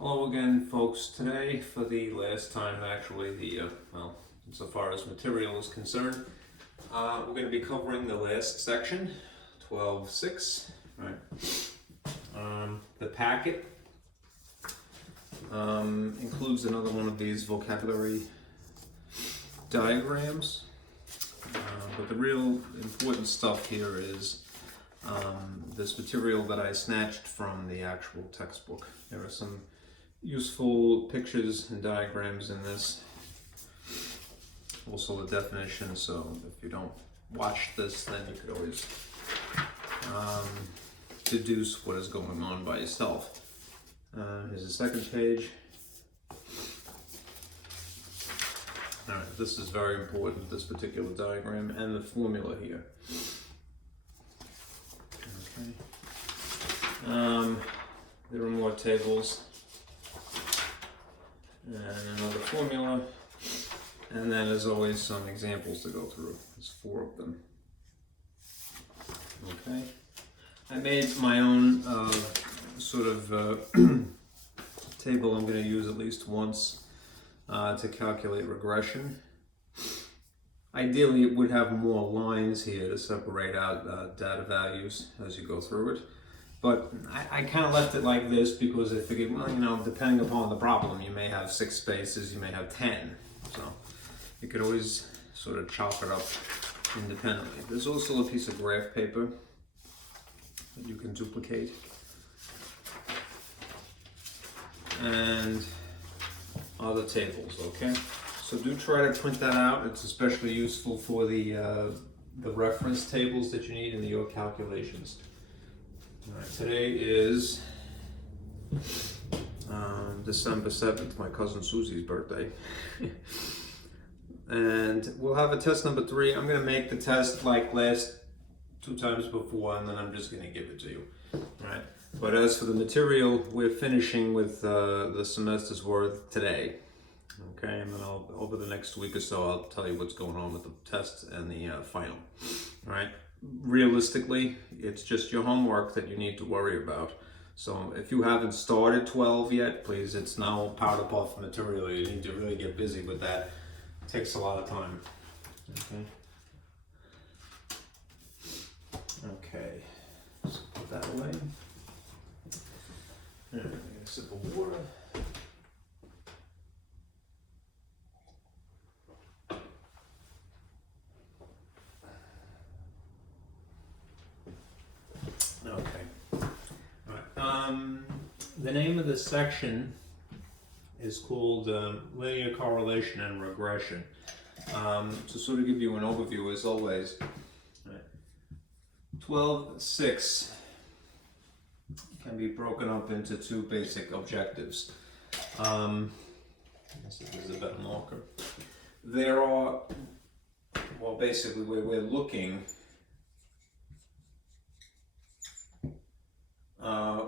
Hello again, folks. Today, for the last time, actually, well, insofar as material is concerned, we're going to be covering the last section, 12.6, right? The packet includes another one of these vocabulary diagrams, but the real important stuff here is this material that I snatched from the actual textbook. There are some useful pictures and diagrams in this. Also the definition, so if you don't watch this, then you could always deduce what is going on by yourself. Here's the second page. Alright, this is very important, this particular diagram, and the formula here. Okay. There are more tables. And another formula, and then as always some examples to go through. There's 4 of them. Okay, I made my own sort of table I'm going to use at least once to calculate regression. Ideally it would have more lines here to separate out data values as you go through it. But I kind of left it like this because I figured, well, you know, depending upon the problem, you may have 6 spaces, you may have 10. So you could always sort of chop it up independently. There's also a piece of graph paper that you can duplicate. And other tables, okay? So do try to print that out. It's especially useful for the reference tables that you need in your calculations. All right, today is December 7th, my cousin Susie's birthday. And we'll have a test number 3. I'm going to make the test like last 2 times before, and then I'm just going to give it to you. All right. But as for the material, we're finishing with the semester's worth today. Okay, and then over the next week or so, I'll tell you what's going on with the test and the final. All right. Realistically, it's just your homework that you need to worry about. So if you haven't started 12 yet, please, it's now powder puff material. You need to really get busy with that. It takes a lot of time. Okay, so put that away. All right, a sip of water. The name of this section is called Linear Correlation and Regression. To sort of give you an overview, as always, 12.6 can be broken up into 2 basic objectives. This is a better marker. There are, well, basically we're looking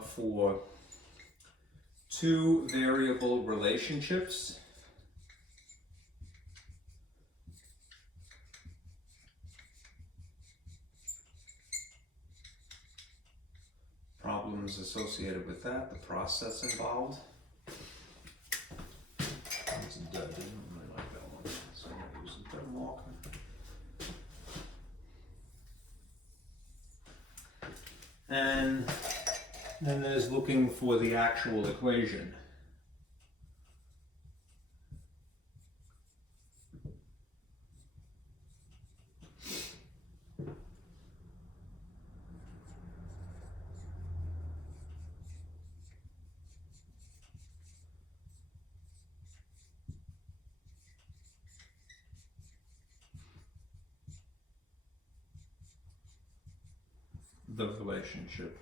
for 2 variable relationships problems associated with that, the process involved. It's dead, I like that one, so I'm going to use a better marker. And then there's looking for the actual equation. The relationship.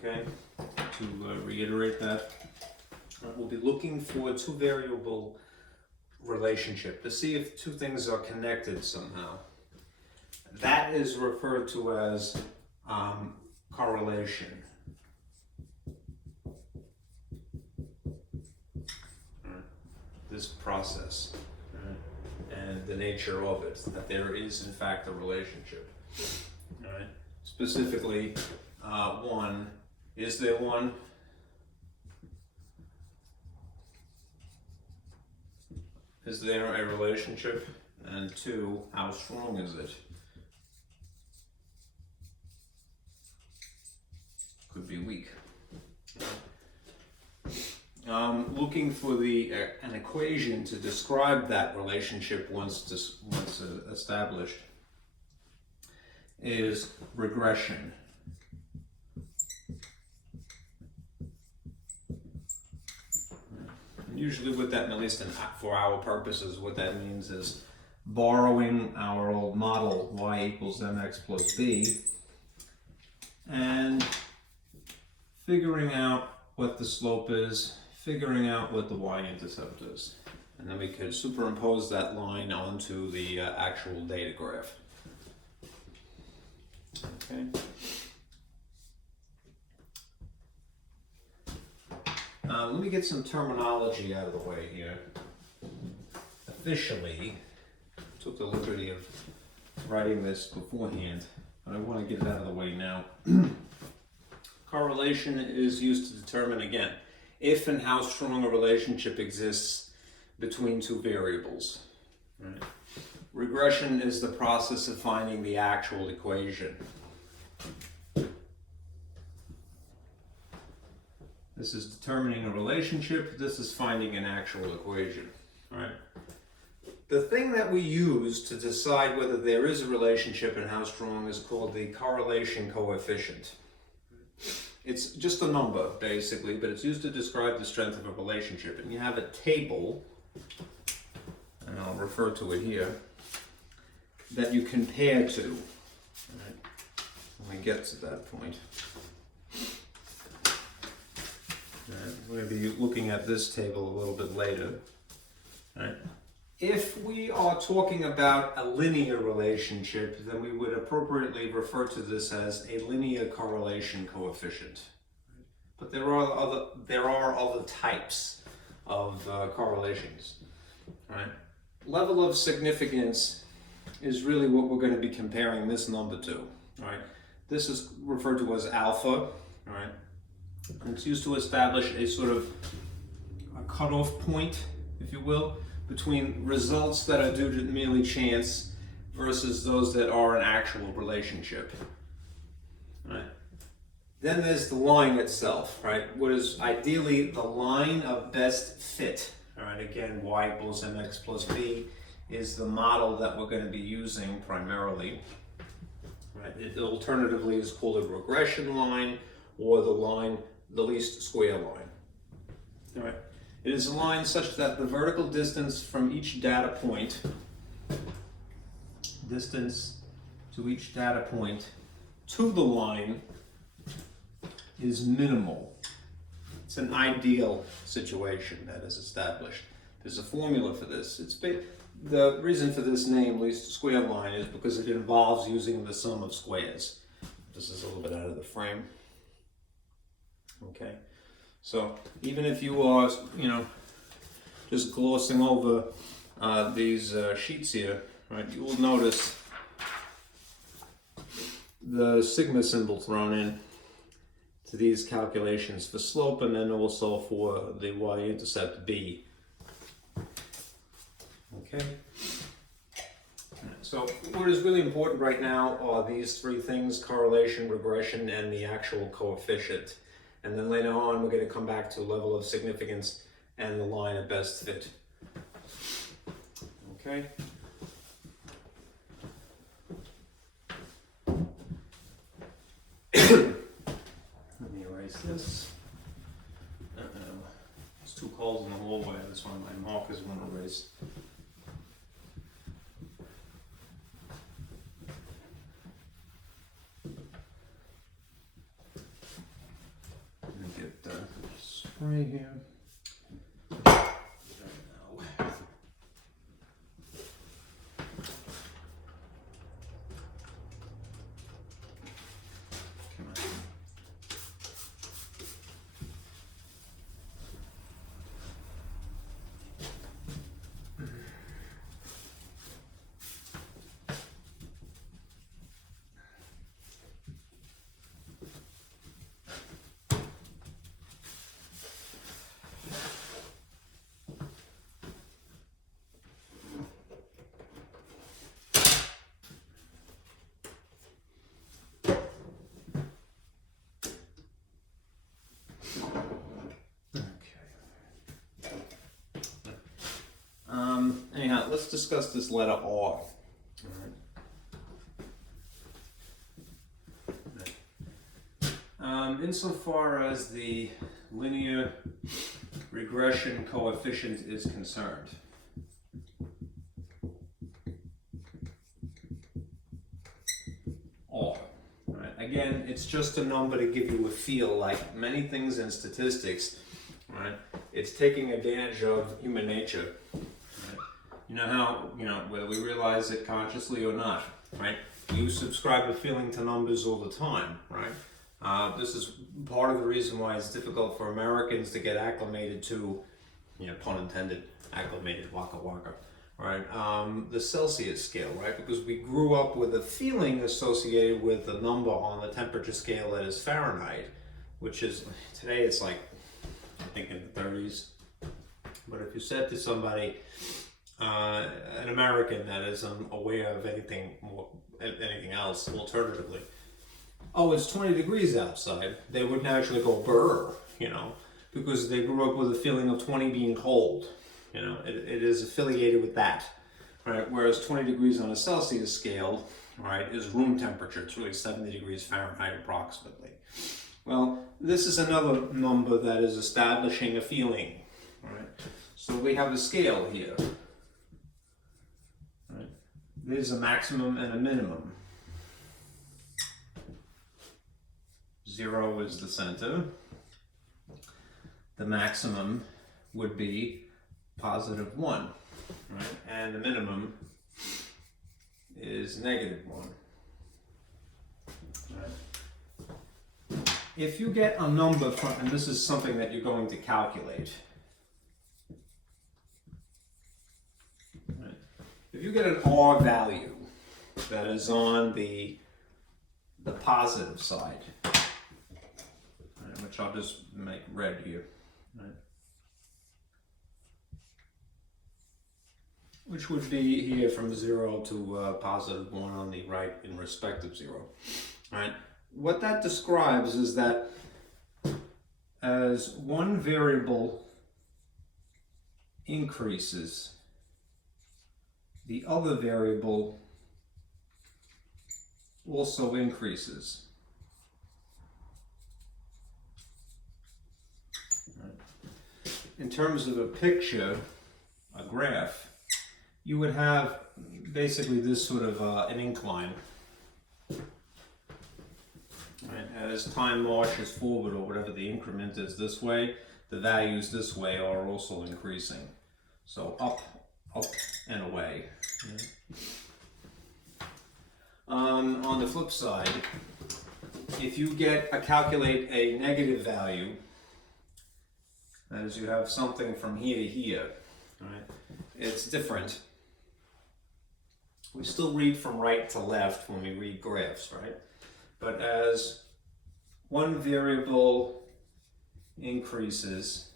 Okay, to reiterate that, we'll be looking for 2 variable relationship to see if 2 things are connected somehow. That is referred to as correlation. This process. and the nature of it, that there is in fact a relationship. All right. Specifically, one, is there one? Is there a relationship? And two, how strong is it? Could be weak. Looking for an equation to describe that relationship once established is regression. Usually what that, at least for our purposes, what that means is borrowing our old model y equals mx plus b and figuring out what the slope is, figuring out what the y-intercept is. And then we could superimpose that line onto the actual data graph. Okay. Let me get some terminology out of the way here. Officially, took the liberty of writing this beforehand, but I want to get it out of the way now. Correlation is used to determine, again, if and how strong a relationship exists between two variables. Right? Regression is the process of finding the actual equation. This is determining a relationship. This is finding an actual equation. Right? The thing that we use to decide whether there is a relationship and how strong is called the correlation coefficient. It's just a number, basically, but it's used to describe the strength of a relationship. And you have a table, and I'll refer to it here, that you compare to. Right? When we get to that point. We're going to be looking at this table a little bit later. Right? If we are talking about a linear relationship, then we would appropriately refer to this as a linear correlation coefficient. But there are other types of correlations. Right? Level of significance is really what we're going to be comparing this number to. Right? This is referred to as alpha. Right? And it's used to establish a sort of a cutoff point, if you will, between results that are due to merely chance versus those that are an actual relationship. Right? Then there's the line itself, right? What is ideally the line of best fit. All right, again, y equals mx plus b is the model that we're going to be using primarily. Right? It alternatively is called a regression line or the least square line. All right. It is a line such that the vertical distance from each data point, to the line is minimal. It's an ideal situation that is established. There's a formula for this. The reason for this name, least square line, is because it involves using the sum of squares. This is a little bit out of the frame. Okay, so even if you are, just glossing over these sheets here, right, you will notice the sigma symbol thrown in to these calculations for slope and then also for the y-intercept b. Okay. So what is really important right now are these three things: correlation, regression, and the actual coefficient. And then later on, we're going to come back to level of significance and the line of best fit. Okay. Let me erase this. It's too cold in the hallway. That's why my markers won't erase. Right here. let's discuss this letter R. All right. Insofar as the linear regression coefficient is concerned, R. Right. Again, it's just a number to give you a feel. Like many things in statistics, right? It's taking advantage of human nature. Right? You know how, whether we realize it consciously or not, right? You subscribe a feeling to numbers all the time, right? This is part of the reason why it's difficult for Americans to get acclimated to, pun intended, acclimated, waka waka, right? The Celsius scale, right? Because we grew up with a feeling associated with the number on the temperature scale that is Fahrenheit, which is, today it's like, I think in the 30s. But if you said to somebody, an American that is unaware of anything else, alternatively, oh, it's 20 degrees outside, they would naturally go brr, because they grew up with a feeling of 20 being cold. It is affiliated with that, right? Whereas 20 degrees on a Celsius scale, right, is room temperature. It's really 70 degrees Fahrenheit approximately. Well, this is another number that is establishing a feeling, right? So we have a scale here, right? There's a maximum and a minimum. 0 is the center. The maximum would be +1, right? And the minimum is -1. Right? If you get a number from, and this is something that you're going to calculate, right? If you get an R value that is on the positive side, right, which I'll just make red here, right? Which would be here from 0 to +1 on the right in respect of 0. All right. What that describes is that as one variable increases, the other variable also increases. All right. In terms of a picture, a graph, you would have basically this sort of an incline. Right? As time marches forward, or whatever the increment is this way, the values this way are also increasing. So up, and away. On the flip side, if you calculate a negative value, that is, you have something from here to here, right? It's different. We still read from right to left when we read graphs, right? But as one variable increases,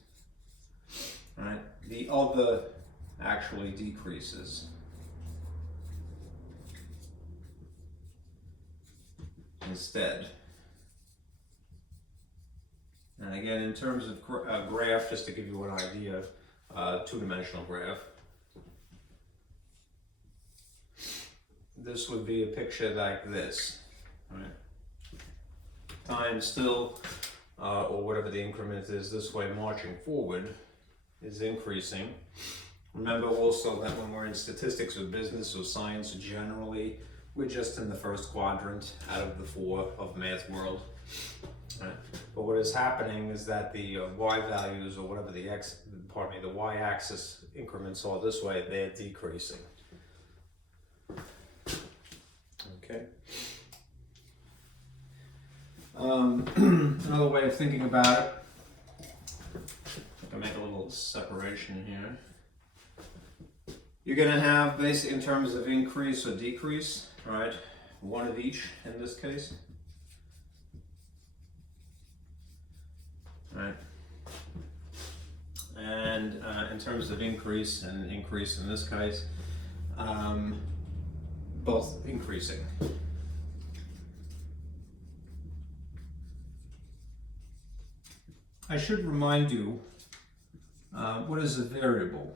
right, the other actually decreases. Instead. And again, in terms of graph, just to give you an idea, two-dimensional graph, this would be a picture like this, right? Time still, or whatever the increment is this way, marching forward, is increasing. Remember also that when we're in statistics or business or science generally, we're just in the first quadrant out of the 4 of math world. Right? But what is happening is that the y values, or whatever the the y-axis increments are this way, they're decreasing. Okay. Another way of thinking about it, I can make a little separation here. You're going to have, basically, in terms of increase or decrease, right? One of each in this case. Right. And in terms of increase and increase in this case, both increasing. I should remind you, what is a variable?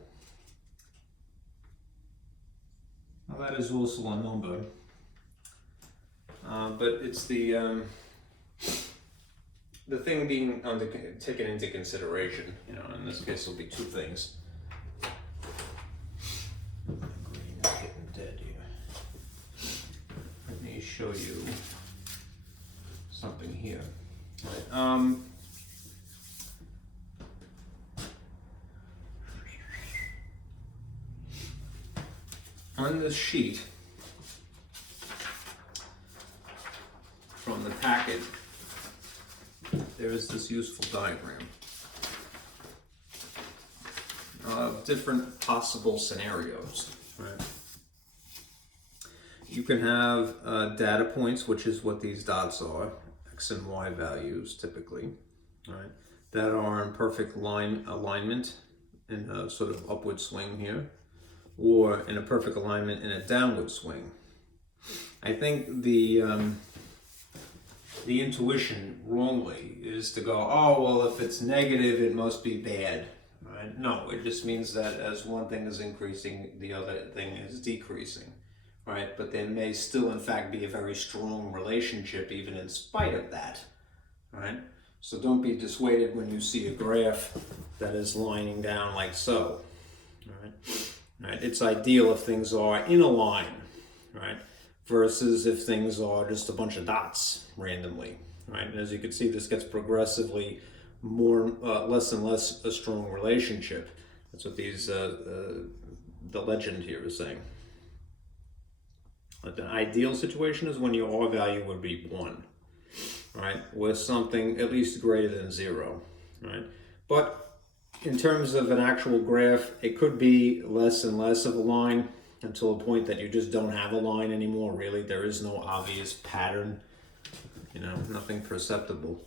that is also a number, but it's the thing being taken into consideration. You know, in this case, it'll be two things. Green is getting dead here. Let me show you something here. Right. On this sheet from the packet, there is this useful diagram of different possible scenarios. Right? You can have data points, which is what these dots are, X and Y values typically, right? That are in perfect alignment in a sort of upward swing here, or in a perfect alignment in a downward swing. I think the intuition wrongly is to go, oh, well, if it's negative, it must be bad. Right? No, it just means that as one thing is increasing, the other thing is decreasing. Right? But there may still, in fact, be a very strong relationship even in spite of that. Right? So don't be dissuaded when you see a graph that is lining down like so. Right? Right? It's ideal if things are in a line, right? Versus if things are just a bunch of dots randomly, right? And as you can see, this gets progressively more, less and less a strong relationship. That's what these, the legend here is saying. But the ideal situation is when your R value would be 1, right? With something at least greater than 0, right? But in terms of an actual graph, it could be less and less of a line until a point that you just don't have a line anymore, really. There is no obvious pattern, you know, nothing perceptible,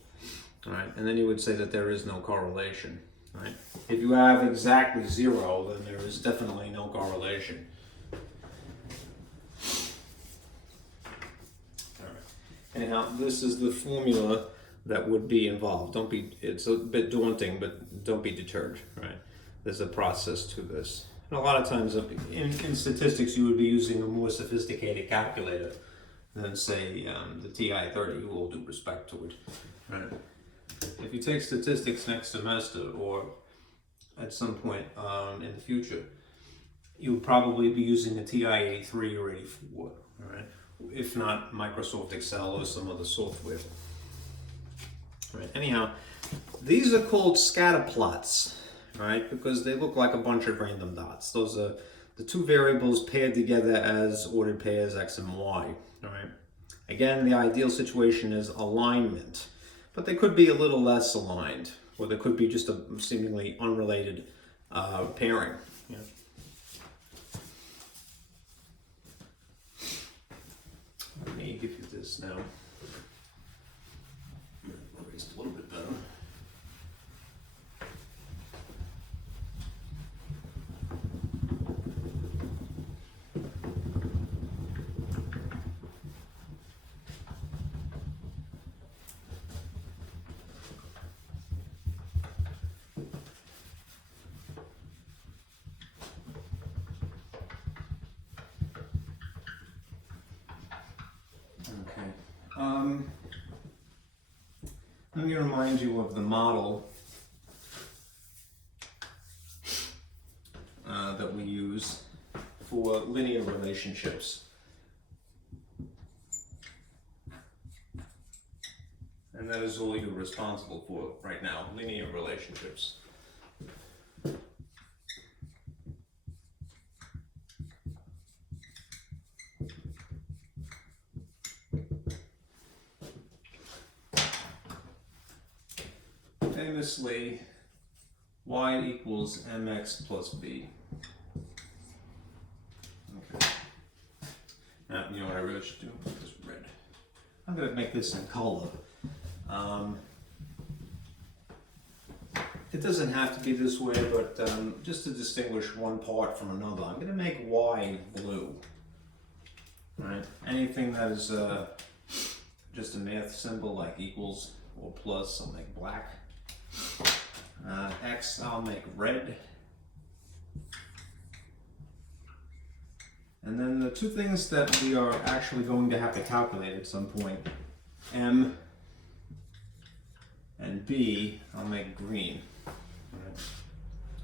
all right? And then you would say that there is no correlation, right? If you have exactly 0, then there is definitely no correlation. All right. Anyhow, this is the formula that would be involved. Don't be, it's a bit daunting, but don't be deterred, right? There's a process to this. And a lot of times in statistics, you would be using a more sophisticated calculator than, say, the TI-30, with all due respect to it, right? If you take statistics next semester or at some point in the future, you would probably be using a TI-83 or 84, all right? If not Microsoft Excel or some other software. Right. Anyhow, these are called scatter plots, right? Because they look like a bunch of random dots. Those are the two variables paired together as ordered pairs X and Y, all right? Again, the ideal situation is alignment, but they could be a little less aligned, or there could be just a seemingly unrelated pairing. Yeah. Let me give you this now. Just a little bit better. Okay. Let me remind you of the model that we use for linear relationships. And that is all you're responsible for right now, linear relationships. Famously, y equals mx plus b. Okay. Now, you know what I really should do? Put this red. I'm going to make this in color. It doesn't have to be this way, but just to distinguish one part from another, I'm going to make y blue. Right? Anything that is just a math symbol like equals or plus, I'll make black. X, I'll make red. And then the two things that we are actually going to have to calculate at some point, M and B, I'll make green.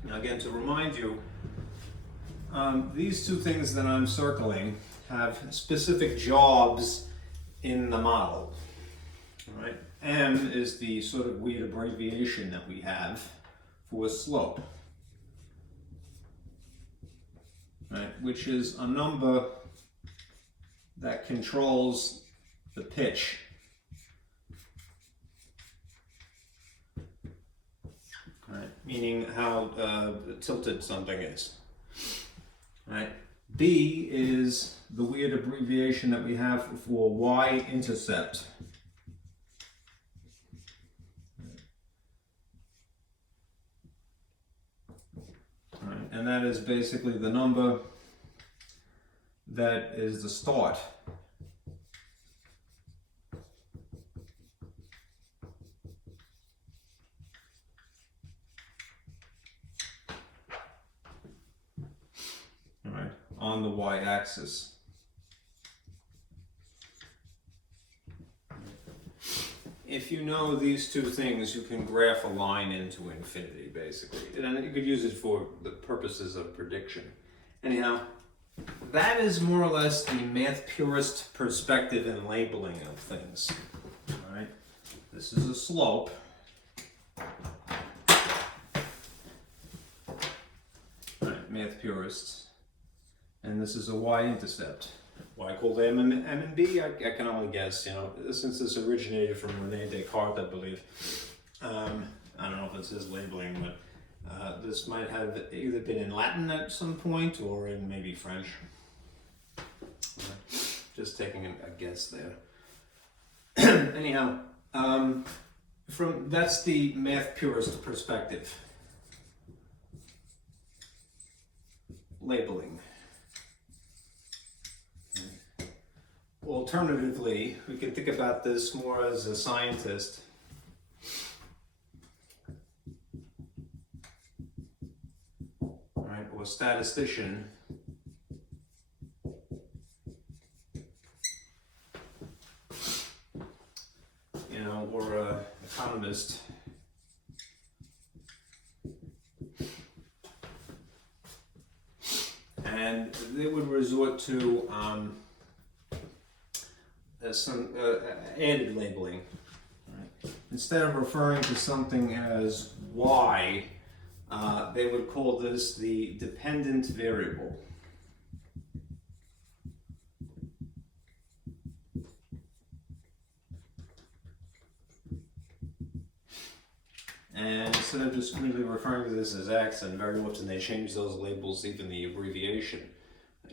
Now again, to remind you, these two things that I'm circling have specific jobs in the model. All right? M is the sort of weird abbreviation that we have for slope, right? Which is a number that controls the pitch. Right? Meaning how tilted something is. Right? B is the weird abbreviation that we have for y-intercept. Right? And that is basically the number that is the start. On the y-axis. If you know these two things, you can graph a line into infinity, basically. And you could use it for the purposes of prediction. Anyhow, that is more or less the math purist perspective and labeling of things. All right, this is a slope. All right, math purists. And this is a y-intercept. Why I called M and B, I can only guess, you know, since this originated from Rene Descartes, I believe. I don't know if it's his labeling, but this might have either been in Latin at some point or in maybe French. Just taking a guess there. Anyhow, that's the math purist perspective. Labeling. Alternatively, we can think about this more as a scientist. Right, or a statistician. You know, or an economist. And they would resort to some added labeling. Right. Instead of referring to something as y, they would call this the dependent variable. And instead of just really referring to this as x, and very often they change those labels, even the abbreviation,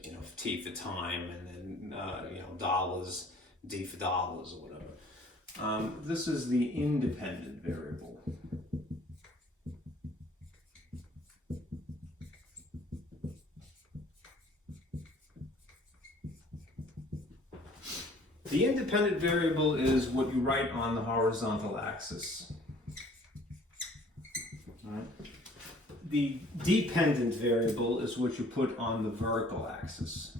you know, T for time, and then you know, dollars, D for dollars, or whatever. This is the independent variable. The independent variable is what you write on the horizontal axis. Right. The dependent variable is what you put on the vertical axis.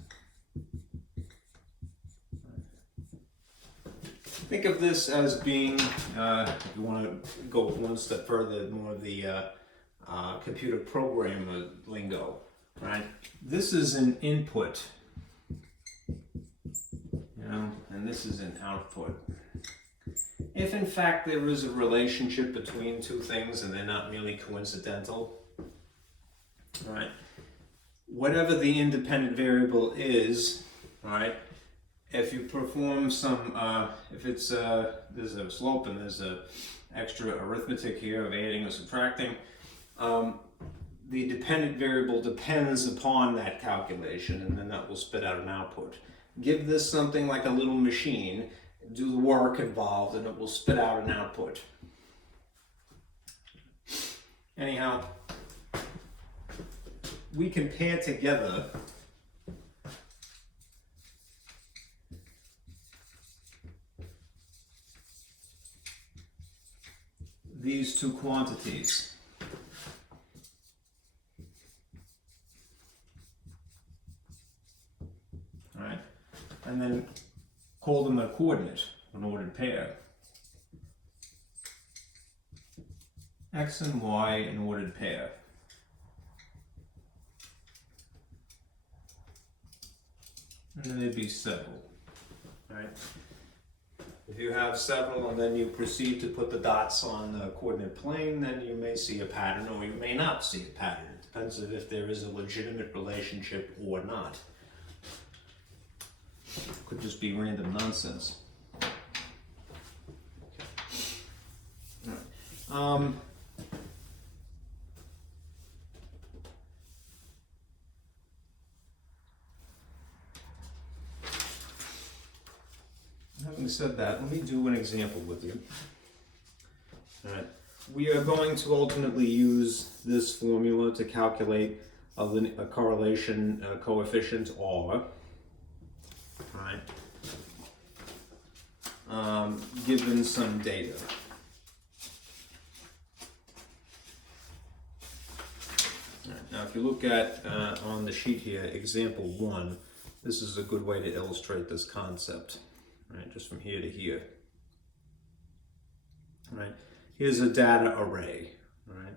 Think of this as being, if you want to go one step further, more of the computer programmer lingo, right? This is an input, you know, and this is an output. If in fact there is a relationship between two things and they're not merely coincidental, right? Whatever the independent variable is, right? If you perform some, if it's there's a slope and there's a extra arithmetic here of adding or subtracting, the dependent variable depends upon that calculation, and then that will spit out an output. Give this something like a little machine, do the work involved, and it will spit out an output. Anyhow, we can pair together these two quantities. and then call them a coordinate, an ordered pair. X and Y, an ordered pair. And then there'd be several, right? If you have several and then you proceed to put the dots on the coordinate plane, then you may see a pattern or you may not see a pattern. It depends on if there is a legitimate relationship or not. Could just be random nonsense. Okay. Having said that, let me do an example with you. All right. We are going to ultimately use this formula to calculate a correlation coefficient R, right? Given some data. All right. Now, if you look at on the sheet here, example 1, this is a good way to illustrate this concept. Right, just from here to here. Right, here's a data array. Right,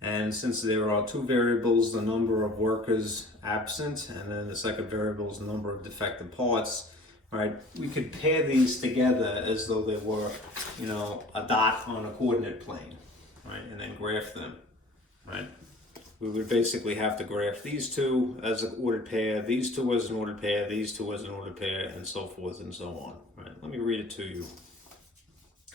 and since there are two variables, the number of workers absent, and then the second variable is the number of defective parts. Right, we could pair these together as though they were, you know, a dot on a coordinate plane. Right, and then graph them. Right. We would basically have to graph these two as an ordered pair, these two as an ordered pair, these two as an ordered pair, and so forth and so on. Right, let me read it to you.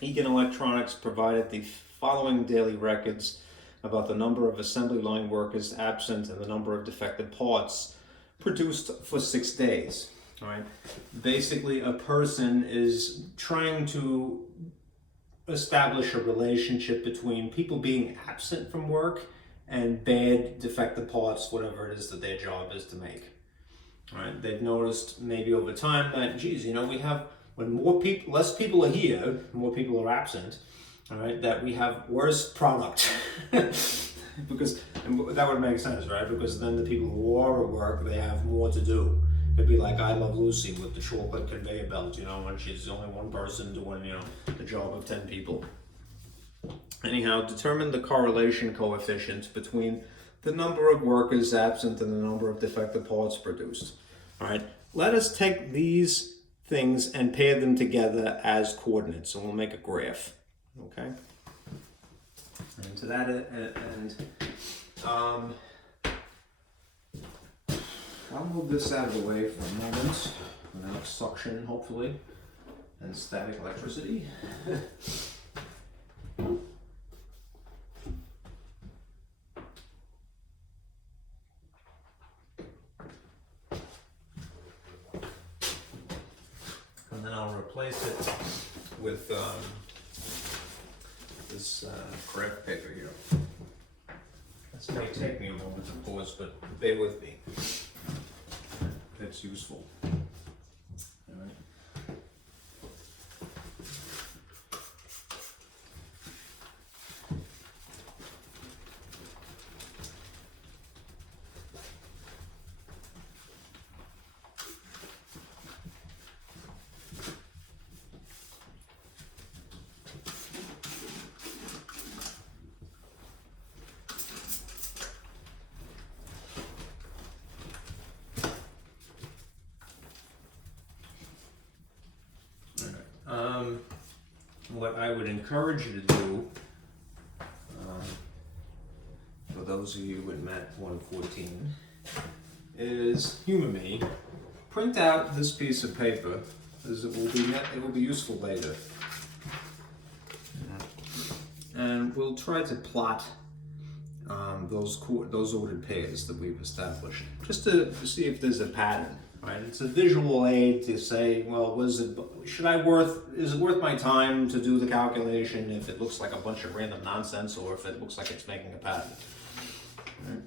Egan Electronics provided the following daily records about the number of assembly line workers absent and the number of defective parts produced for 6 days. All right. Basically, a person is trying to establish a relationship between people being absent from work and bad defective parts, whatever it is that their job is to make. All right, they've noticed maybe over time that, geez, you know, we have, when less people are here, more people are absent, all right, that we have worse product. Because, and that would make sense, right? Because then the people who are at work, they have more to do. It'd be like I Love Lucy with the chocolate conveyor belt, you know, when she's only one person doing, you know, the job of 10 people. Anyhow, determine the correlation coefficient between the number of workers absent and the number of defective parts produced. All right, let us take these things and pair them together as coordinates, and we'll make a graph. Okay. And to that end, I'll move this out of the way for a moment without suction, hopefully, and static electricity. And then I'll replace it with this graph paper here. This may take me a moment to pause, but bear with me. It's useful. All right. What I would encourage you to do, for those of you with MAT-114, is humor me. Print out this piece of paper, as it will be useful later, and we'll try to plot those ordered pairs that we've established, just to see if there's a pattern. Right, it's a visual aid to say, well, is it worth my time to do the calculation if it looks like a bunch of random nonsense, or if it looks like it's making a pattern? Right.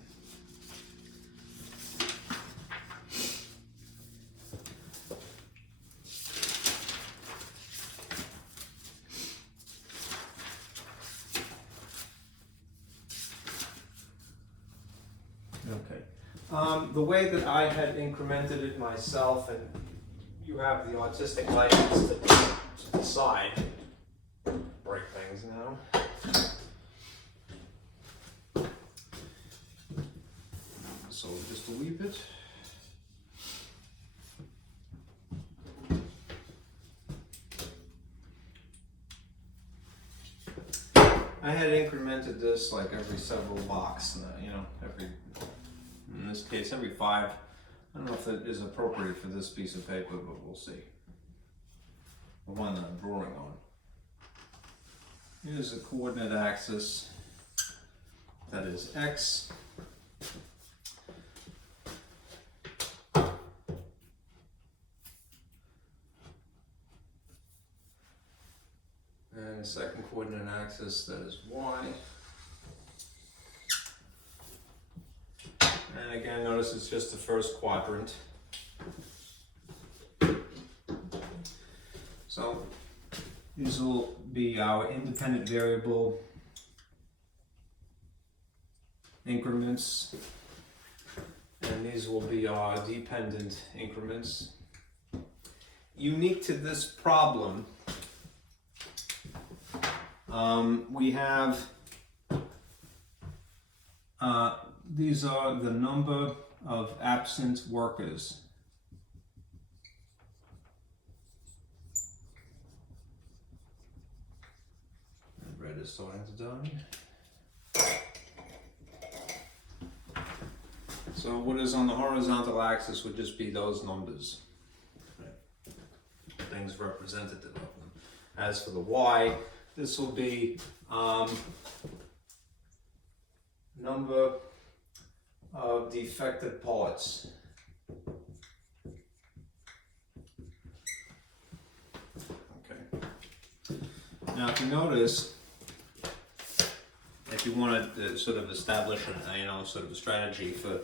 Okay. The way that I had incremented it myself, and you have the artistic license to decide. Break things now. So just a wee bit. I had incremented this like every several blocks, you know, in this case, every 5. I don't know if that is appropriate for this piece of paper, but we'll see. The one that I'm drawing on. Here's the coordinate axis. That is X. And the second coordinate axis, that is Y. And again, notice it's just the first quadrant. So these will be our independent variable increments, and these will be our dependent increments. Unique to this problem, we have these are the number of absent workers. Red is starting to die. So what is on the horizontal axis would just be those numbers. Things representative of them. As for the Y, this will be number of defective parts. Okay. Now, if you notice, if you want to sort of establish a sort of a strategy for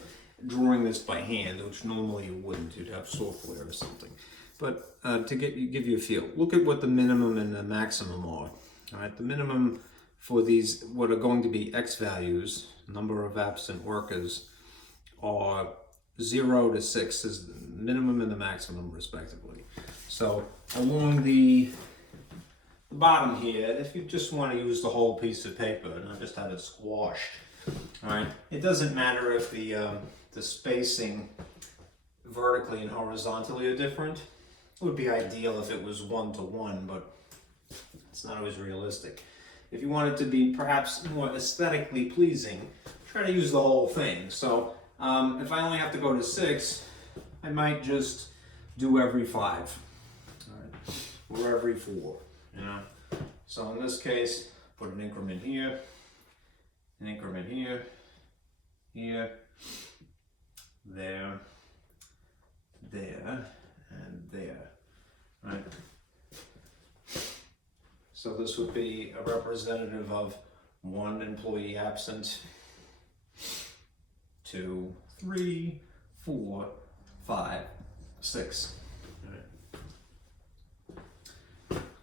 drawing this by hand, which normally you wouldn't, you'd have software or something. But to give you a feel, look at what the minimum and the maximum are. All right, the minimum for these, what are going to be X values, number of absent workers, are 0 to 6 is the minimum and the maximum respectively. So along the bottom here, if you just want to use the whole piece of paper and not just have it squashed, all right, it doesn't matter if the spacing vertically and horizontally are different. It would be ideal if it was 1 to 1, but it's not always realistic. If you want it to be perhaps more aesthetically pleasing, try to use the whole thing. So if I only have to go to 6, I might just do every 5, all right, or every 4, you know. So in this case, put an increment here, here, there, and there, right? So this would be a representative of 1 employee absent, 2, 3, 4, 5, 6. Right.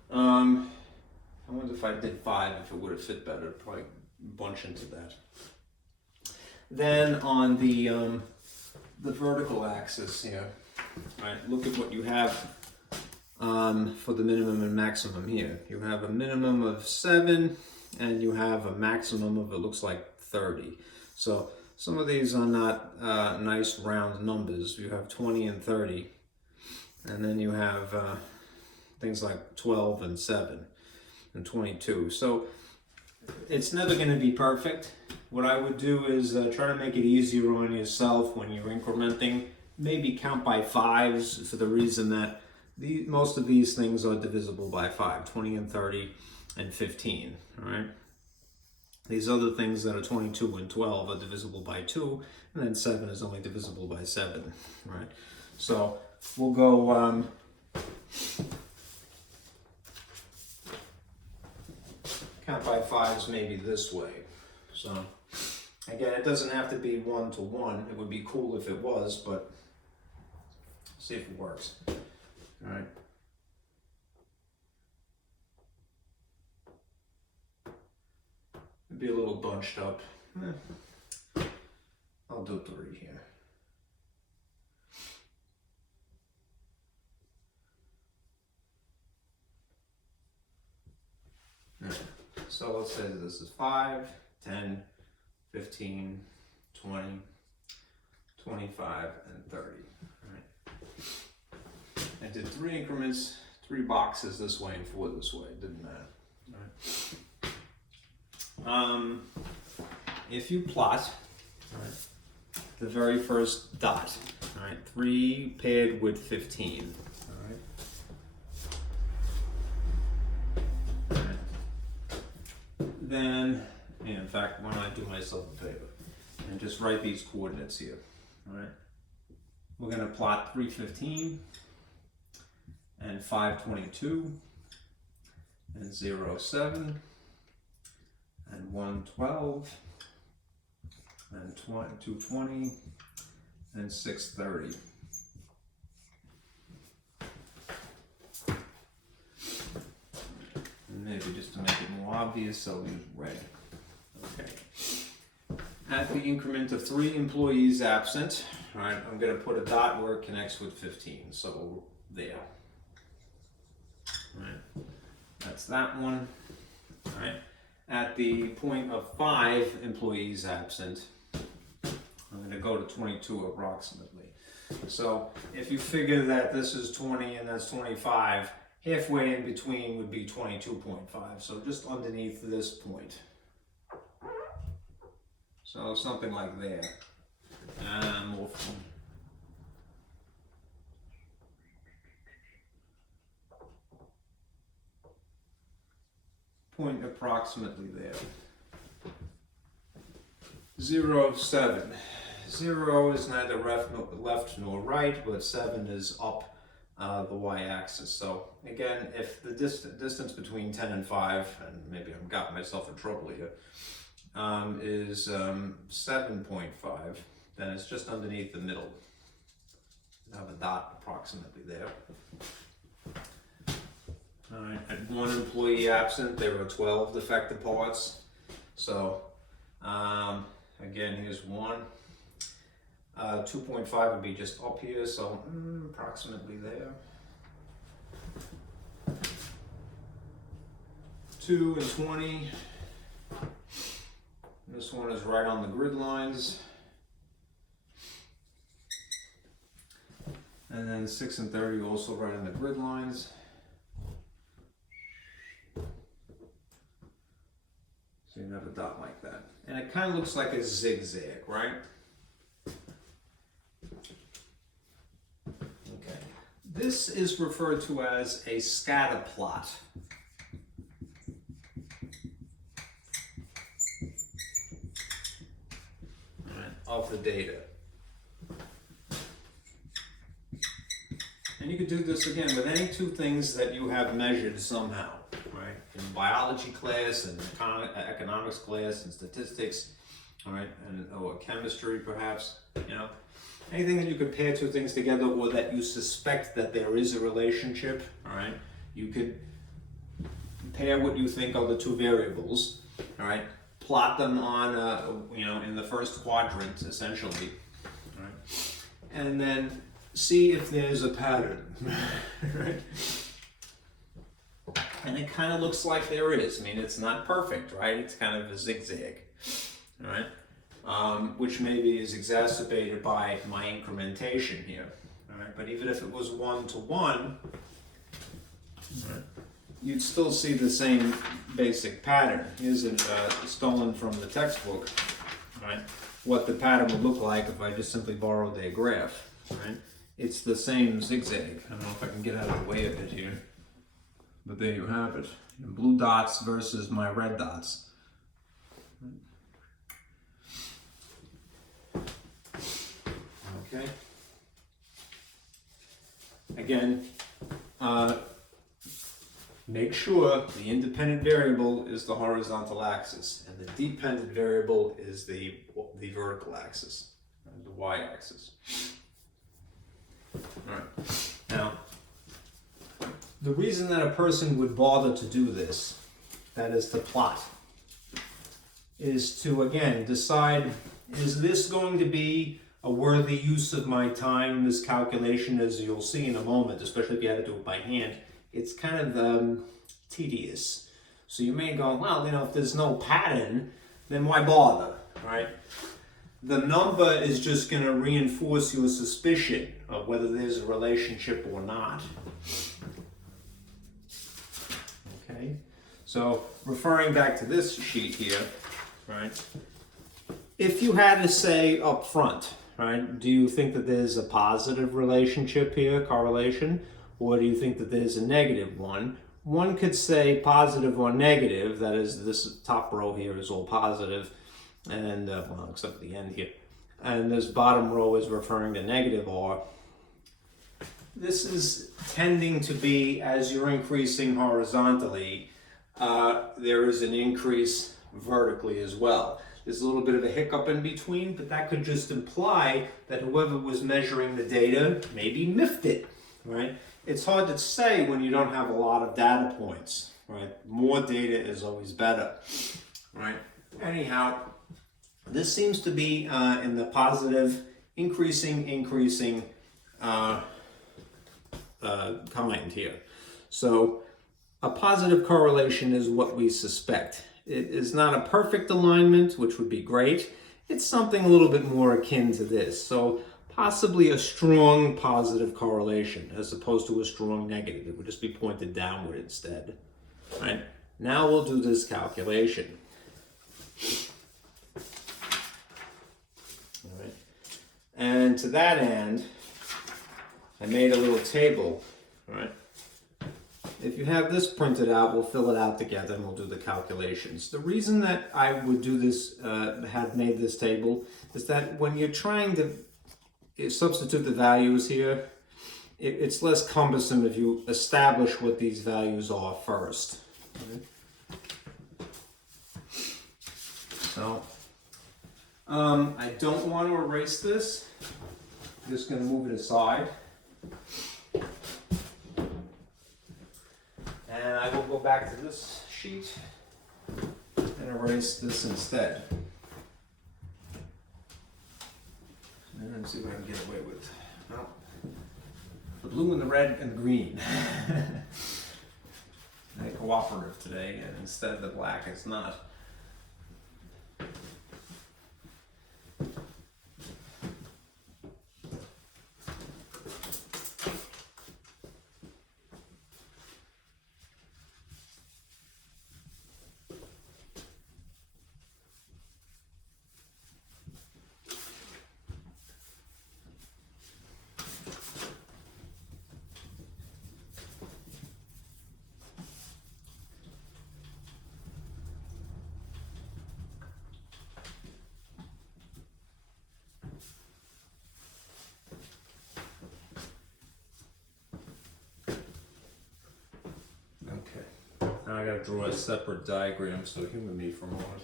I wonder if I did 5, if it would have fit better. It'd probably bunch into that. Then on the vertical axis here, right? Look at what you have for the minimum and maximum here. You have a minimum of 7, and you have a maximum of, it looks like 30. So some of these are not nice round numbers. You have 20 and 30, and then you have things like 12 and 7 and 22. So it's never going to be perfect. What I would do is try to make it easier on yourself when you're incrementing. Maybe count by 5s for the reason that most of these things are divisible by 5, 20 and 30 and 15, all right? These other things that are 22 and 12 are divisible by 2, and then 7 is only divisible by 7, right? So we'll go count by 5s maybe this way. So again, it doesn't have to be 1 to 1. It would be cool if it was, but see if it works. All right. It'd be a little bunched up. I'll do 3 here. So let's say that this is 5, 10, 15, 20, 25, and 30. All right. I did 3 increments, 3 boxes this way and 4 this way. It didn't matter. All right. If you plot, all right, the very first dot, all right, 3 paired with 15. Then, in fact, why don't I do myself a favor and just write these coordinates here, all right? We're going to plot 315 and 522 and 07 and 112 and 220 and 630. Maybe just to make it more obvious, I'll use red. Okay. At the increment of 3 employees absent, all right, I'm going to put a dot where it connects with 15. So there. All right. That's that one. All right. At the point of 5 employees absent, I'm going to go to 22 approximately. So if you figure that this is 20 and that's 25, halfway in between would be 22.5, so just underneath this point. So something like there. And more fun. Point approximately there. 07. 0 is neither left nor right, but 7 is up the y-axis. So again, if the distance between 10 and 5, and maybe I've got myself in trouble here, is 7.5, then it's just underneath the middle. I have a dot approximately there. All right, at 1 employee absent, there are 12 defective parts. So again, here's 1. 2.5 would be just up here, so approximately there. 2 and 20. This one is right on the grid lines. And then 6 and 30 also right on the grid lines. So you have a dot like that. And it kind of looks like a zigzag, right? Okay. This is referred to as a scatter plot. Of the data. And you could do this again with any 2 things that you have measured somehow, right? In biology class, and economics class, and statistics, all right, and chemistry perhaps, you know. Anything that you could pair 2 things together, or that you suspect that there is a relationship, all right? You could pair what you think are the 2 variables, all right? Plot them on, in the first quadrant, essentially, right? And then see if there's a pattern, right? And it kind of looks like there is. I mean, it's not perfect, right? It's kind of a zigzag, all right? Which maybe is exacerbated by my incrementation here, all right? But even if it was 1 to 1, right, you'd still see the same basic pattern. Here's stolen from the textbook, right? What the pattern would look like if I just simply borrowed their graph, right? It's the same zigzag. I don't know if I can get out of the way of it here, but there you have it. Blue dots versus my red dots. Okay. Again, make sure the independent variable is the horizontal axis and the dependent variable is the vertical axis, the y-axis. All right. Now, the reason that a person would bother to do this, that is to plot, is to, again, decide, is this going to be a worthy use of my time? This calculation, as you'll see in a moment, especially if you had to do it by hand, it's kind of tedious. So you may go, well, if there's no pattern, then why bother, right? The number is just going to reinforce your suspicion of whether there's a relationship or not. Okay, so referring back to this sheet here, right? If you had to say up front, right, do you think that there's a positive relationship here, correlation, or do you think that there's a negative one? One could say positive or negative, that is, this top row here is all positive, and, well, except for the end here. And this bottom row is referring to negative R. This is tending to be, as you're increasing horizontally, there is an increase vertically as well. There's a little bit of a hiccup in between, but that could just imply that whoever was measuring the data maybe miffed it, right? It's hard to say when you don't have a lot of data points, right? More data is always better, right? Anyhow, this seems to be in the positive, increasing comment here. So a positive correlation is what we suspect. It is not a perfect alignment, which would be great. It's something a little bit more akin to this. So possibly a strong positive correlation as opposed to a strong negative. It would just be pointed downward instead. Right? Now we'll do this calculation. All right. And to that end, I made a little table. Right? If you have this printed out, we'll fill it out together and we'll do the calculations. The reason that I would do this, have made this table, is that when you're trying to substitute the values here, it's less cumbersome if you establish what these values are first. Okay. So, I don't want to erase this. I'm just going to move it aside. And I will go back to this sheet and erase this instead. And then see what I can get away with. Well, the blue and the red and the green. Very cooperative today, and instead of the black, it's not. Now I gotta draw a separate diagram, so humor me for a moment.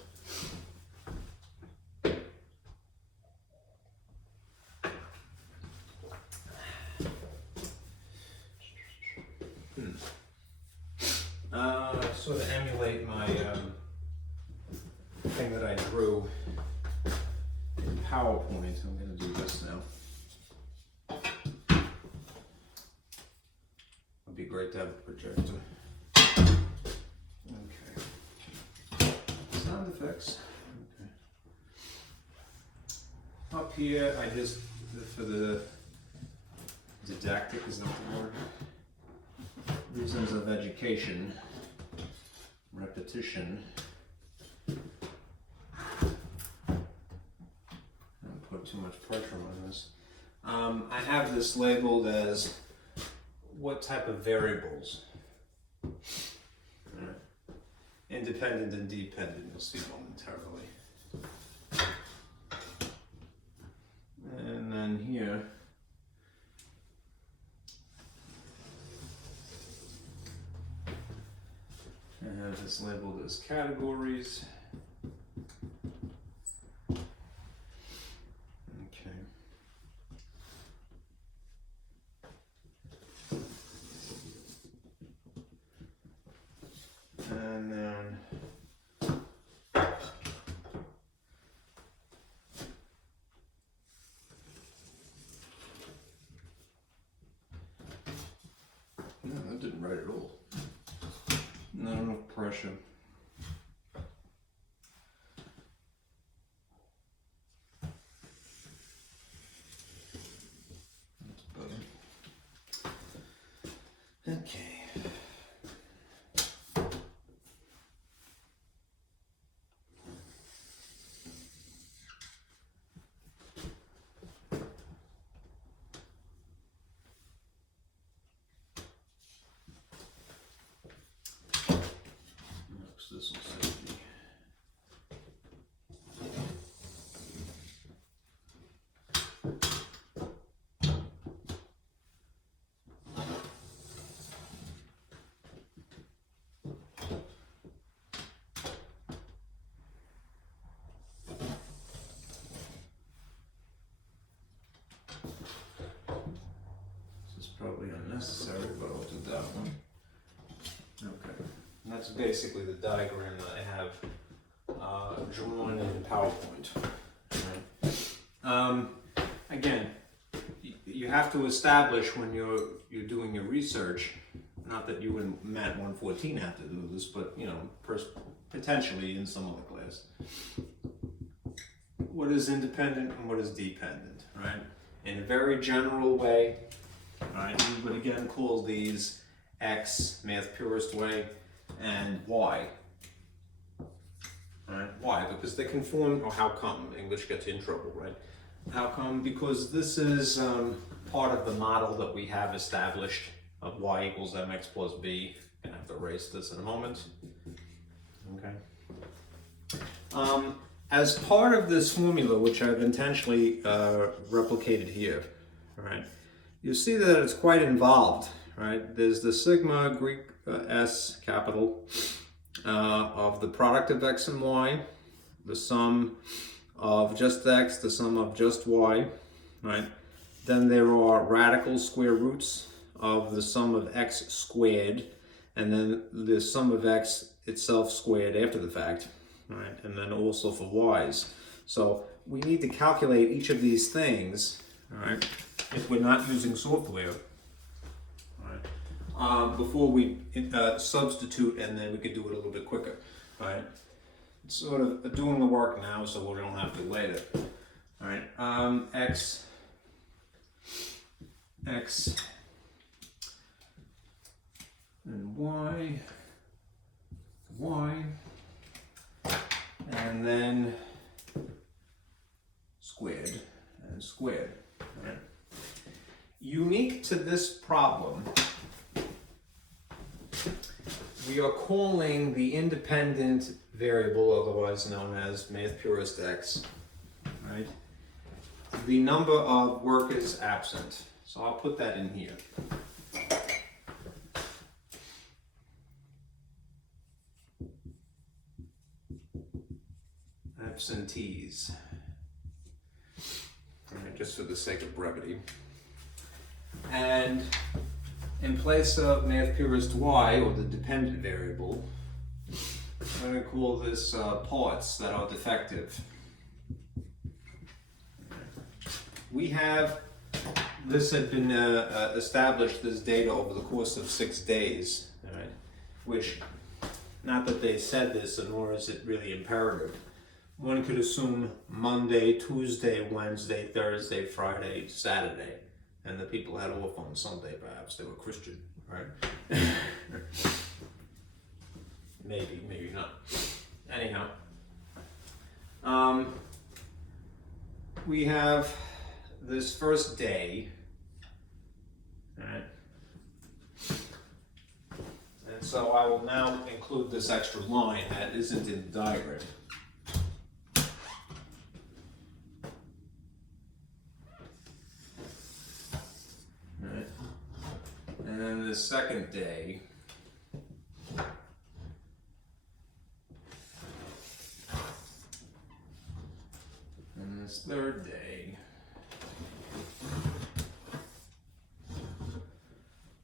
Sort of emulate my thing that I drew in PowerPoint. I'm gonna do this now. It'd be great to have a projector. Sound effects. Okay. Up here, I just, for the didactic, is that the word? Reasons of education, repetition. Don't put too much pressure on this. I have this labeled as what type of variables. Independent and dependent, you'll see momentarily. And then here, I have this labeled as categories. Okay. And then no, that didn't write at all. Not enough pressure. Okay. This will save me. This is probably unnecessary, but I'll do that one. Okay. And that's basically the diagram that I have drawn in PowerPoint. Right. Again, you have to establish when you're doing your research, not that you and MAT-114 have to do this, but you know, potentially in some other class. What is independent and what is dependent, right? In a very general way, right? We would again call these X, math purist way, and Y. Right? Why? Because they conform, or how come? English gets in trouble, right? How come? Because this is part of the model that we have established of Y equals mx plus b. I'm gonna have to erase this in a moment. Okay. As part of this formula, which I've intentionally replicated here, right? You see that it's quite involved, right? There's the sigma Greek S capital of the product of x and y, the sum of just x, the sum of just y, right? Then there are radical square roots of the sum of x squared, and then the sum of x itself squared after the fact, right? And then also for y's. So we need to calculate each of these things, all right, if we're not using software, before we substitute, and then we could do it a little bit quicker, right? It's sort of doing the work now, so we don't have to later. All right, x, and y, and then squared and squared. Right? Unique to this problem, we are calling the independent variable, otherwise known as math purist x, right? The number of workers absent. So I'll put that in here. Absentees. All right, just for the sake of brevity. And in place of math purist y, or the dependent variable, I'm going to call this parts that are defective. We have, this had been established, this data, over the course of 6 days, all right? Which, not that they said this, nor is it really imperative. One could assume Monday, Tuesday, Wednesday, Thursday, Friday, Saturday. And the people had off on Sunday, perhaps. They were Christian, right? Maybe, maybe not. Anyhow. We have this first day, right? And so I will now include this extra line that isn't in the diagram. And then the second day, and this third day,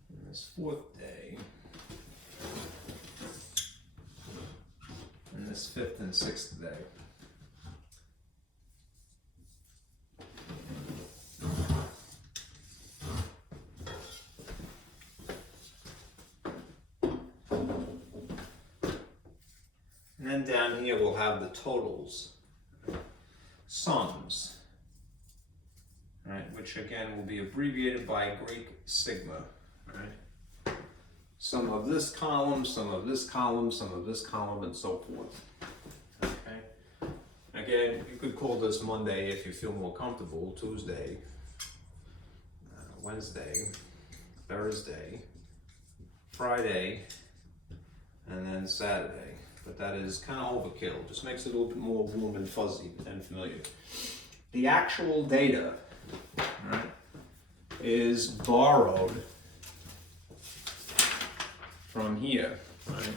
and this fourth day, and this fifth and sixth day. And then down here we'll have the totals, sums, right, which again will be abbreviated by Greek sigma, right? some of this column, some of this column, some of this column, and so forth. Okay. Again, you could call this Monday if you feel more comfortable, Tuesday, Wednesday, Thursday, Friday, and then Saturday. But that is kind of overkill. Just makes it a little bit more warm and fuzzy and familiar. The actual data, right, is borrowed from here, right?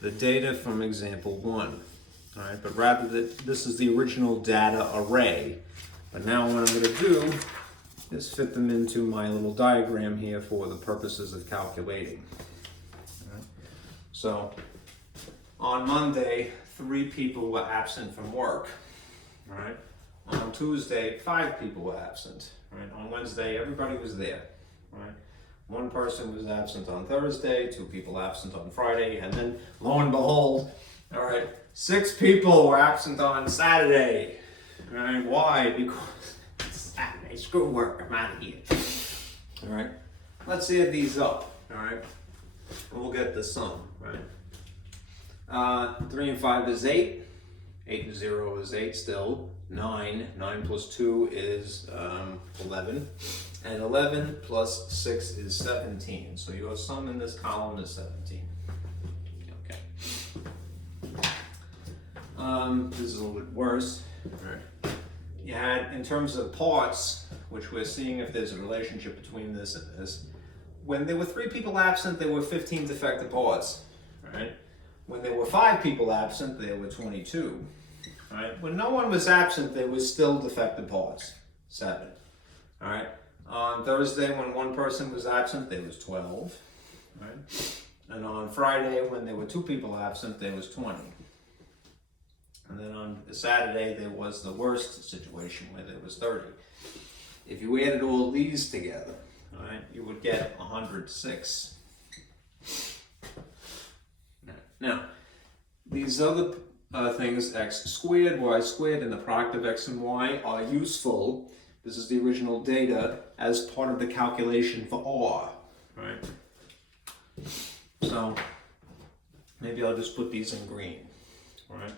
The data from example 1, all right? But rather that this is the original data array. But now what I'm going to do is fit them into my little diagram here for the purposes of calculating. All right? So on Monday, 3 people were absent from work. All right? On Tuesday, 5 people were absent. Right? On Wednesday, everybody was there. Right? 1 person was absent on Thursday, 2 people absent on Friday, and then lo and behold, all right, 6 people were absent on Saturday. All right? Why? Because it's Saturday. Screw work. I'm out of here. All right. Let's add these up. All right. And we'll get the sum. Right. 3 and 5 is 8. 8 and 0 is 8 still. 9. 9 plus 2 is 11. And 11 plus 6 is 17. So your sum in this column is 17. Okay. This is a little bit worse. All right. You had, in terms of parts, which we're seeing if there's a relationship between this and this, when there were 3 people absent, there were 15 defective parts. Right? When there were 5 people absent, there were 22. Right? When no one was absent, there was still defective parts, 7. All right. On Thursday, when 1 person was absent, there was 12. Right? And on Friday, when there were 2 people absent, there was 20. And then on Saturday, there was the worst situation where there was 30. If you added all these together, all right, you would get 106. Now, these other things, x squared, y squared, and the product of x and y are useful. This is the original data as part of the calculation for r, right? So maybe I'll just put these in green, all right?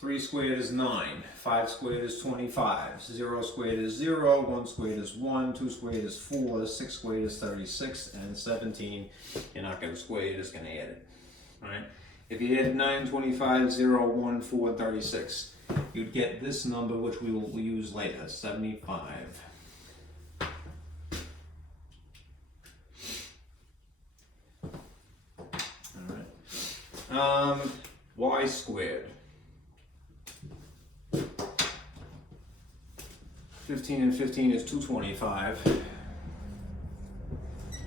3 squared is 9, 5 squared is 25, 0 squared is 0, 1 squared is 1, 2 squared is 4, 6 squared is 36, and 17, you're not going to square, you're just going to add it, all right? If you add 9, 25, 0, 1, 4, 36, you'd get this number, which we will use later, 75. All right. Y squared. 15 and 15 is 225.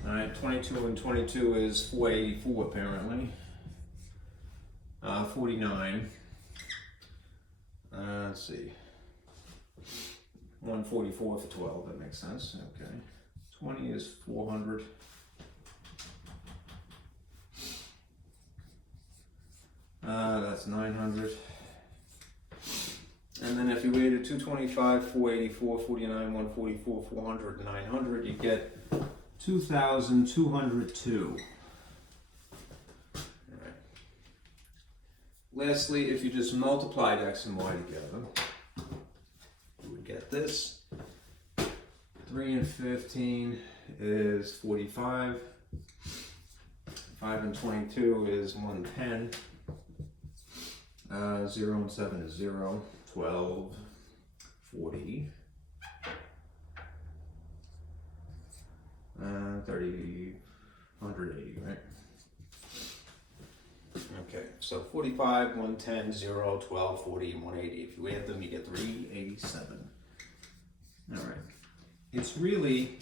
All right, 22 and 22 is 484 apparently. 49. Let's see. 144 for 12, that makes sense. Okay. 20 is 400. That's 900. And then if you added 225, 484, 49, 144, 400, 900, you get 2,202. Lastly, if you just multiplied x and y together, you would get this. 3 and 15 is 45. 5 and 22 is 110. 0 and 7 is 0. 12, 40. 30, 180, right? Okay, so 45, 110, 0, 12, 40, and 180. If you add them, you get 387. All right. It's really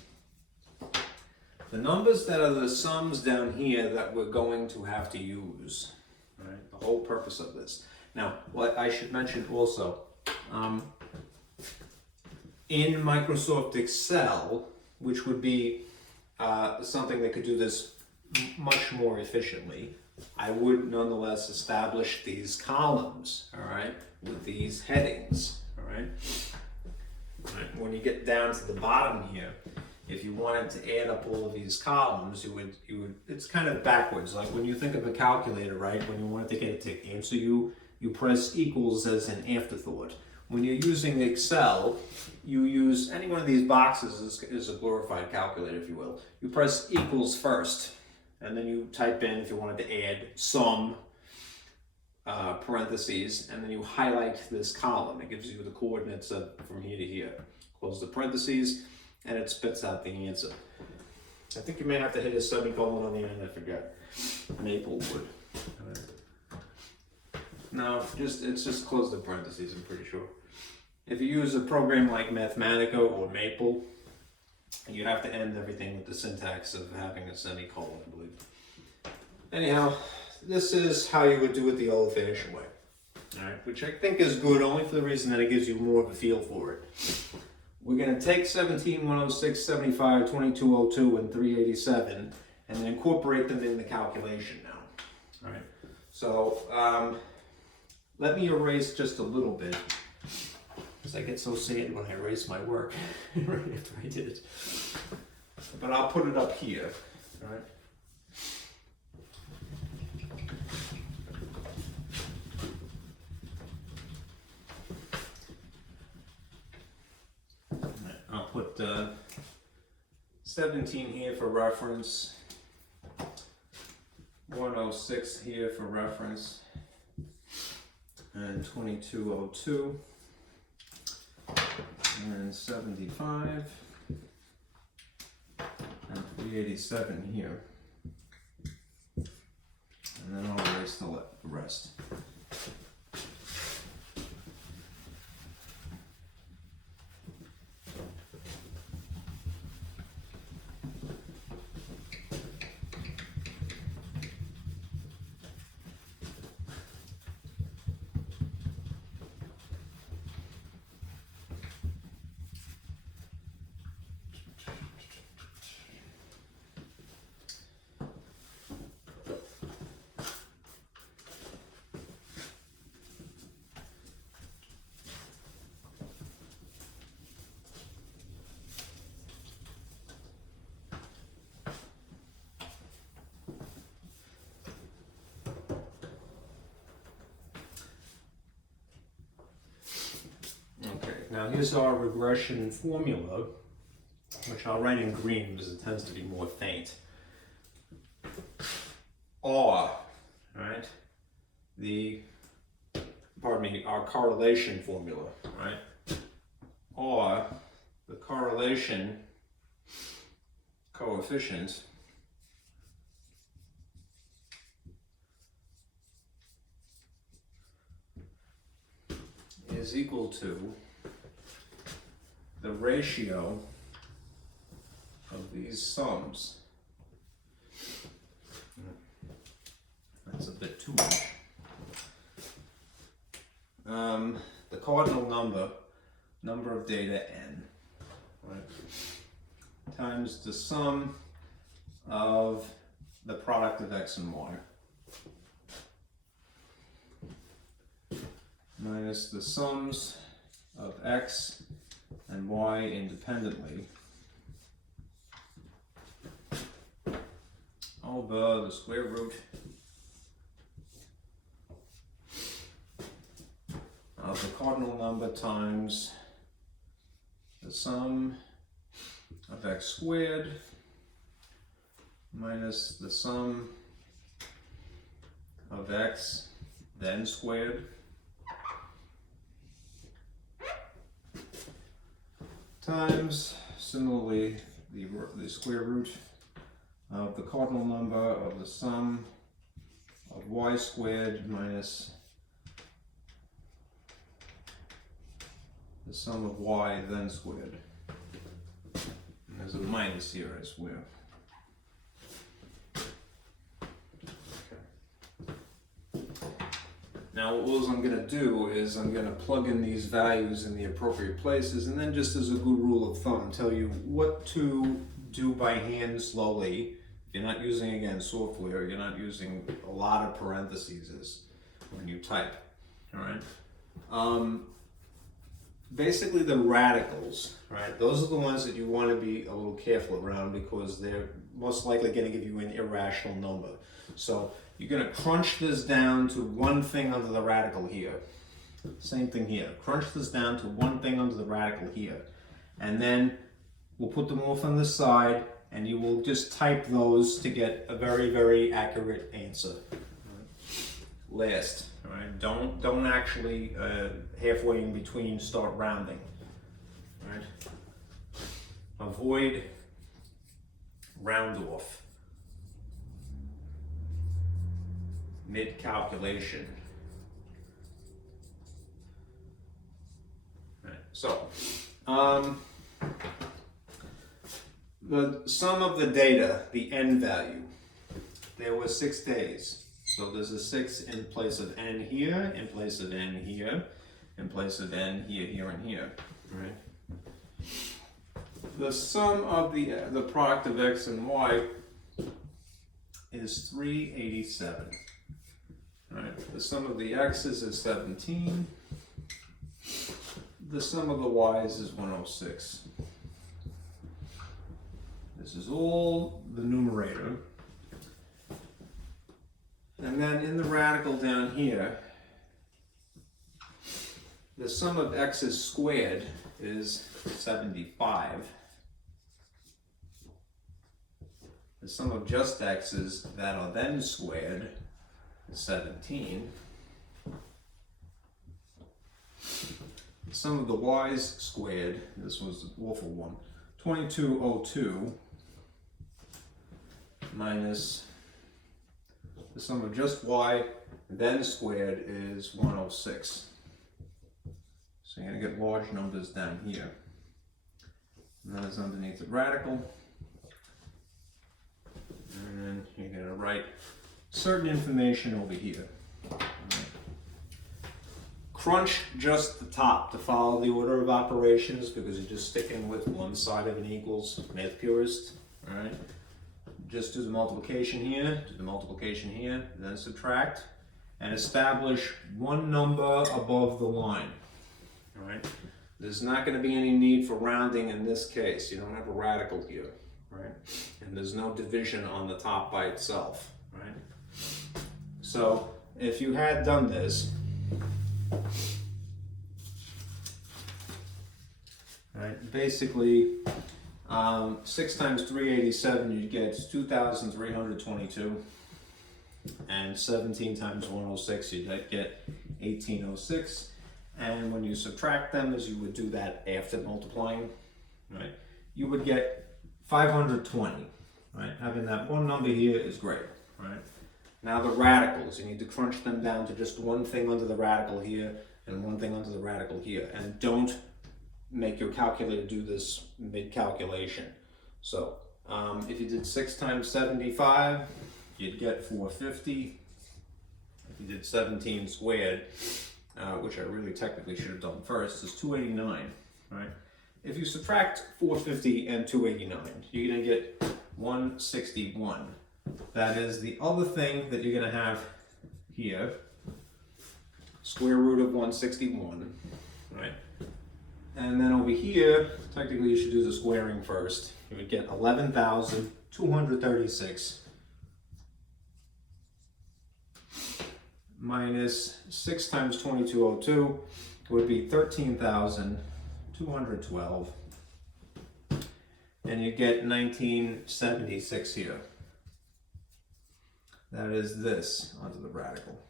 the numbers that are the sums down here that we're going to have to use. All right, the whole purpose of this. Now, what I should mention also, in Microsoft Excel, which would be something that could do this much more efficiently, I would nonetheless establish these columns, all right, with these headings, all right. All right. When you get down to the bottom here, if you wanted to add up all of these columns, you would, it's kind of backwards. Like when you think of a calculator, right? When you wanted to get it to answer you press equals as an afterthought. When you're using Excel, you use any one of these boxes is a glorified calculator, if you will. You press equals first, and then you type in, if you wanted to add sum, parentheses, and then you highlight this column. It gives you the coordinates from here to here. Close the parentheses, and it spits out the answer. I think you may have to hit a semicolon on the end, I forget. Maple would. No, it's just close the parentheses, I'm pretty sure. If you use a program like Mathematica or Maple, you have to end everything with the syntax of having a semicolon, I believe. Anyhow, this is how you would do it the old-fashioned way. Alright, which I think is good only for the reason that it gives you more of a feel for it. We're going to take 17, 106, 75, 2202, and 387 and then incorporate them in the calculation now. Alright, so let me erase just a little bit, because I get so sad when I erase my work right after I did it. But I'll put it up here. Alright. I'll put 17 here for reference, 106 here for reference, and 2202, and 75, and 387 here. And then I'll erase the rest. Now here's our regression formula, which I'll write in green because it tends to be more faint. R, right? Our correlation formula, right? R, the correlation coefficient is equal to the ratio of these sums. That's a bit too much. The cardinal number of data n, right, times the sum of the product of x and y, minus the sums of x and y independently over the square root of the cardinal number times the sum of x squared minus the sum of x then squared times, similarly, the square root of the cardinal number of the sum of y squared minus the sum of y then squared. And there's a minus here, I swear. Now what I'm going to do is I'm going to plug in these values in the appropriate places, and then just as a good rule of thumb, tell you what to do by hand slowly. If you're not using, again, software, you're not using a lot of parentheses when you type, all right? basically the radicals, right? Those are the ones that you want to be a little careful around because they're most likely going to give you an irrational number. So you're going to crunch this down to one thing under the radical here. Same thing here. Crunch this down to one thing under the radical here. And then we'll put them off on the side and you will just type those to get a very, very accurate answer. Last, all right? Don't actually halfway in between start rounding. All right? Avoid round off. Mid calculation. All right. So, the sum of the data, the n value, there were 6 days. So there's a 6 in place of n here, in place of n here, in place of n here, here, and here. Right? The sum of the product of x and y is 387. Right? The sum of the x's is 17. The sum of the y's is 106. This is all the numerator. And then in the radical down here, the sum of x's squared is 75. The sum of just x's that are then squared is 17. The sum of the y's squared, this was the awful one, 2202 minus the sum of just y then squared is 106. So you're going to get large numbers down here. And that is underneath the radical. And then you're going to write certain information over here. Crunch just the top to follow the order of operations because you're just sticking with one side of an equals, math purist. All right. Just do the multiplication here, do the multiplication here, then subtract, and establish one number above the line. All right. There's not going to be any need for rounding in this case. You don't have a radical here, right? And there's no division on the top by itself, right? So if you had done this, right, basically 6 times 387 you'd get 2,322, and 17 times 106 you'd get 1806, and when you subtract them, as you would do that after multiplying, right, you would get 520, right? Having that one number here is great, right? Now the radicals, you need to crunch them down to just one thing under the radical here and one thing under the radical here, and don't make your calculator do this mid-calculation. So if you did 6 times 75, you'd get 450. If you did 17 squared, which I really technically should have done first, is 289, right? If you subtract 450 and 289, you're going to get 161. That is the other thing that you're going to have here, square root of 161, right? And then over here, technically you should do the squaring first. You would get 11,236 minus 6 times 2202 would be 13,212. And you get 1976 here. That is this under the radical.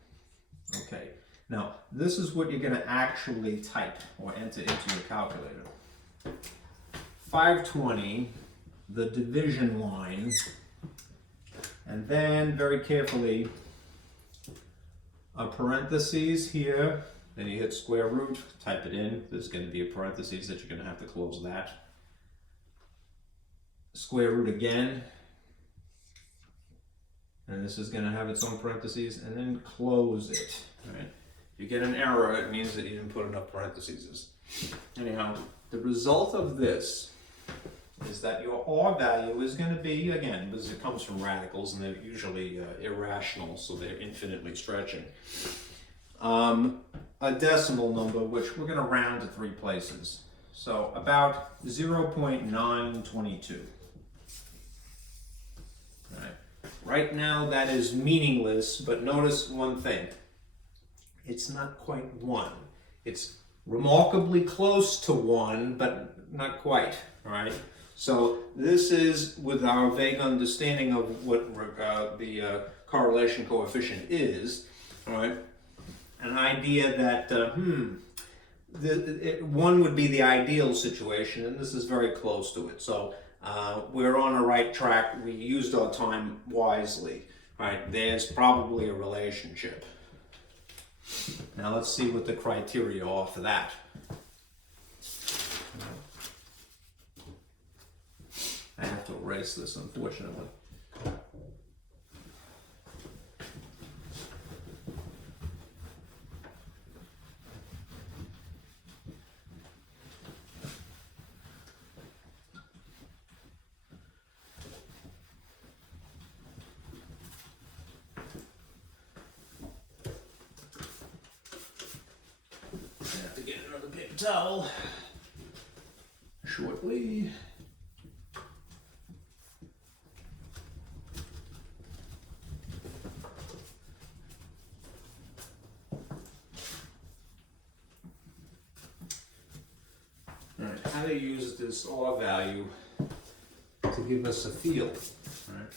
Okay. Now, this is what you're going to actually type or enter into your calculator. 520, the division line, and then very carefully a parentheses here, then you hit square root, type it in. There's going to be a parentheses that you're going to have to close that. Square root again, and this is going to have its own parentheses, and then close it. Right? If you get an error, it means that you didn't put enough parentheses. Anyhow, the result of this is that your R value is going to be, again, because it comes from radicals and they're usually irrational, so they're infinitely stretching. a decimal number, which we're going to round to 3 places. So about 0.922. Right now that is meaningless, but notice one thing. It's not quite 1. It's remarkably close to 1, but not quite, all right? So this is, with our vague understanding of what the correlation coefficient is, all right, an idea that 1 would be the ideal situation, and this is very close to it. So we're on a right track. We used our time wisely, right? There's probably a relationship. Now let's see what the criteria are for that. I have to erase this, unfortunately. I have to get another paper towel shortly. Alright, how to use this R value to give us a feel. Alright.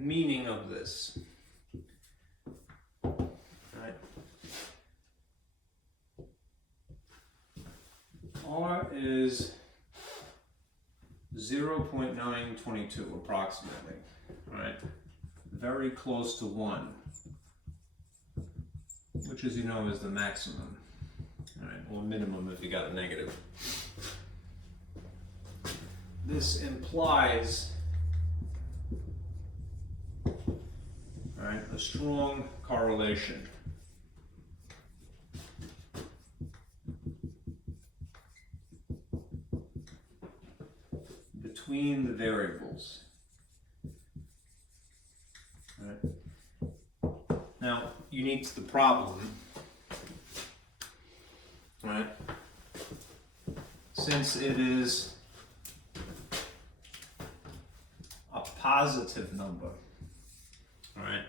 Meaning of this. Right. R is 0.922 approximately. Right. Very close to 1, which, as you know, is the maximum. All right, or minimum if you got a negative. This implies a strong correlation between the variables. Right. Now, unique to the problem, right? Since it is a positive number, all right?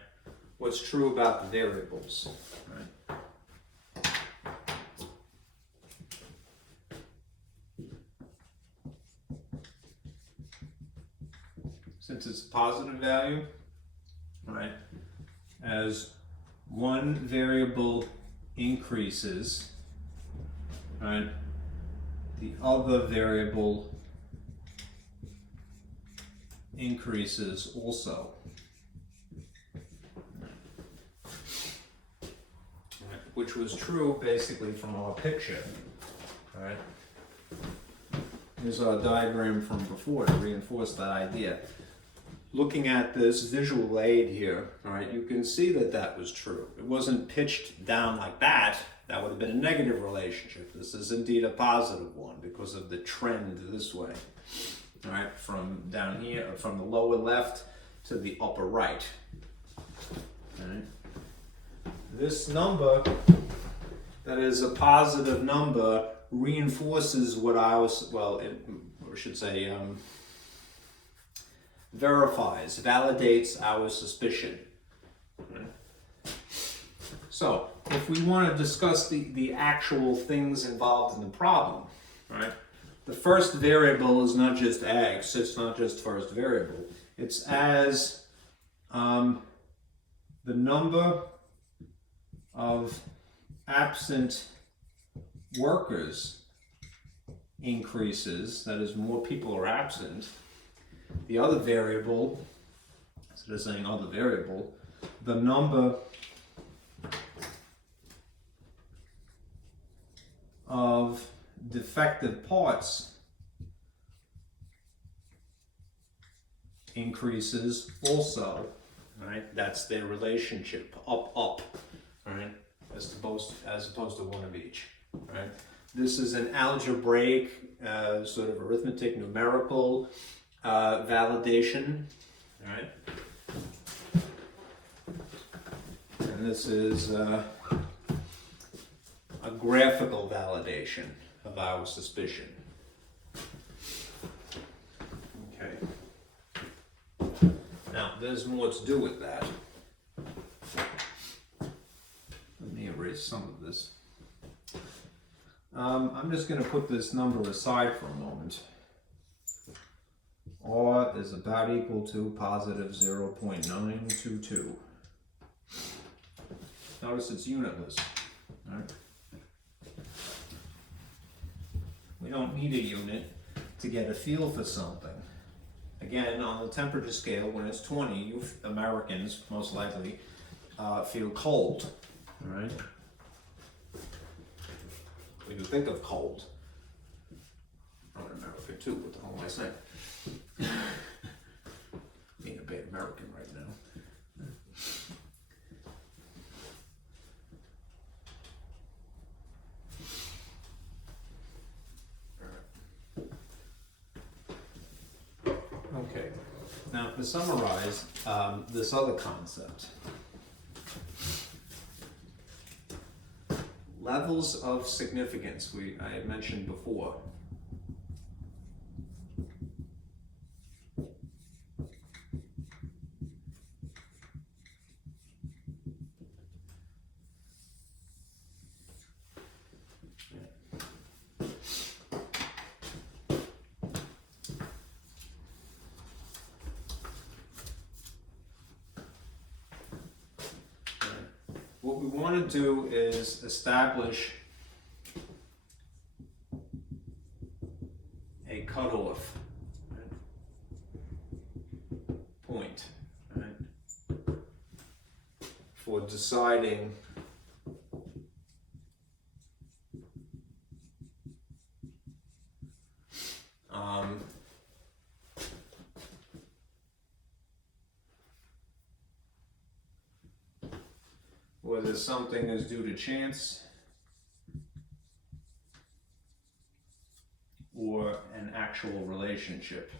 What's true about the variables, right? Since it's a positive value, right? As one variable increases, right? The other variable increases also. Which was true basically from our picture. All right. Here's our diagram from before to reinforce that idea. Looking at this visual aid here, all right, you can see that that was true. It wasn't pitched down like that. That would have been a negative relationship. This is indeed a positive one because of the trend this way. All right, from down here, or from the lower left to the upper right. All right. This number that is a positive number reinforces what I was, well, I should say, verifies, validates our suspicion. So, if we want to discuss the actual things involved in the problem, right? The first variable is not just x, it's not just first variable. It's as the number of absent workers increases, that is, more people are absent. The other variable, instead of saying other variable, the number of defective parts increases also. All right, that's their relationship, up, up. All right, as opposed to one of each. All right, this is an algebraic, sort of arithmetic, numerical validation. All right, and this is a graphical validation of our suspicion. Okay. Now, there's more to do with that. Let me erase some of this. I'm just going to put this number aside for a moment. R is about equal to positive 0.922. Notice it's unitless. All right. We don't need a unit to get a feel for something. Again, on the temperature scale, when it's 20, you Americans, most likely, feel cold. All right? When you think of cold, I'm in America too, what the hell am I saying? Being a bad American right now. Okay, now to summarize this other concept, levels of significance I had mentioned before. What we want to do is establish a cutoff point, right, for deciding whether something is due to chance or an actual relationship.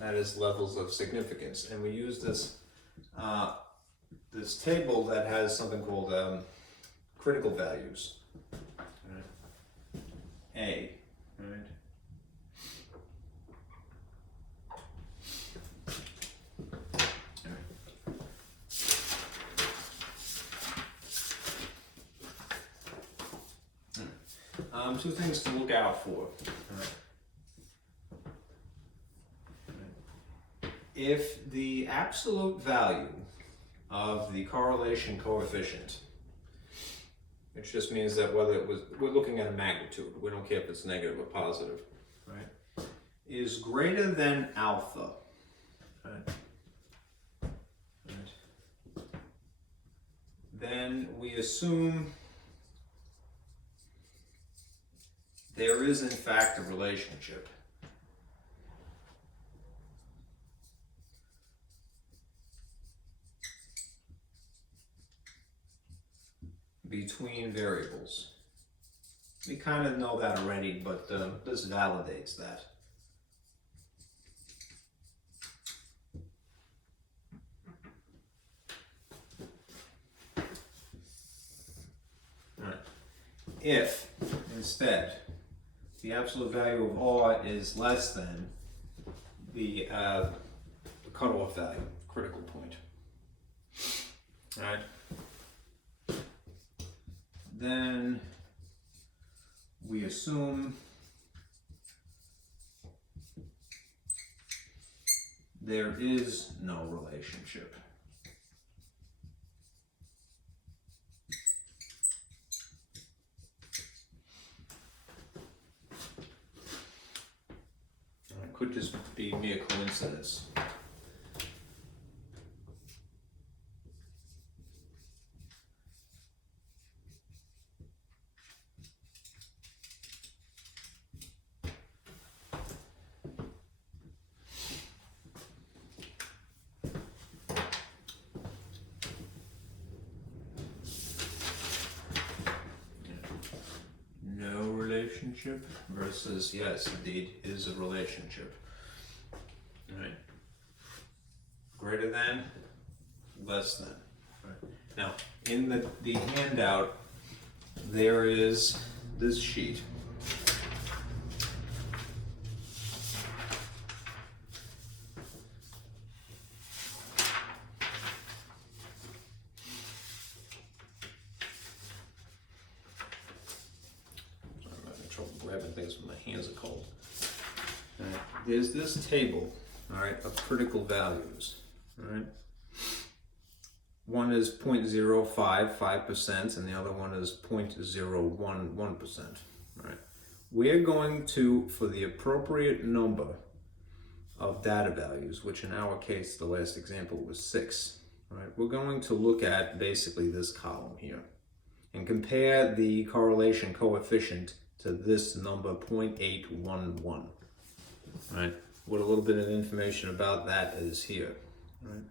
That is levels of significance, and we use this this table that has something called critical values. Right. A, right. Two things to look out for. If the absolute value of the correlation coefficient, which just means that we're looking at a magnitude, we don't care if it's negative or positive, right, is greater than alpha, right, then we assume there is in fact a relationship between variables. We kind of know that already, but this validates that. All right. If instead the absolute value of R is less than the cutoff value, critical point, all right, then we assume there is no relationship. It could just be mere coincidence. relationship versus, yes, indeed, is a relationship. All right. Greater than, less than. All right. Now, in the handout, there is this sheet. Grabbing things when my hands are cold. Right. There's this table, all right, of critical values. All right. One is 0.055%, and the other one is 0.011%. All right. We're going to, for the appropriate number of data values, which in our case, the last example was 6. All right. We're going to look at basically this column here and compare the correlation coefficient to this number 0.811. Right? What a little bit of information about that is here. Right?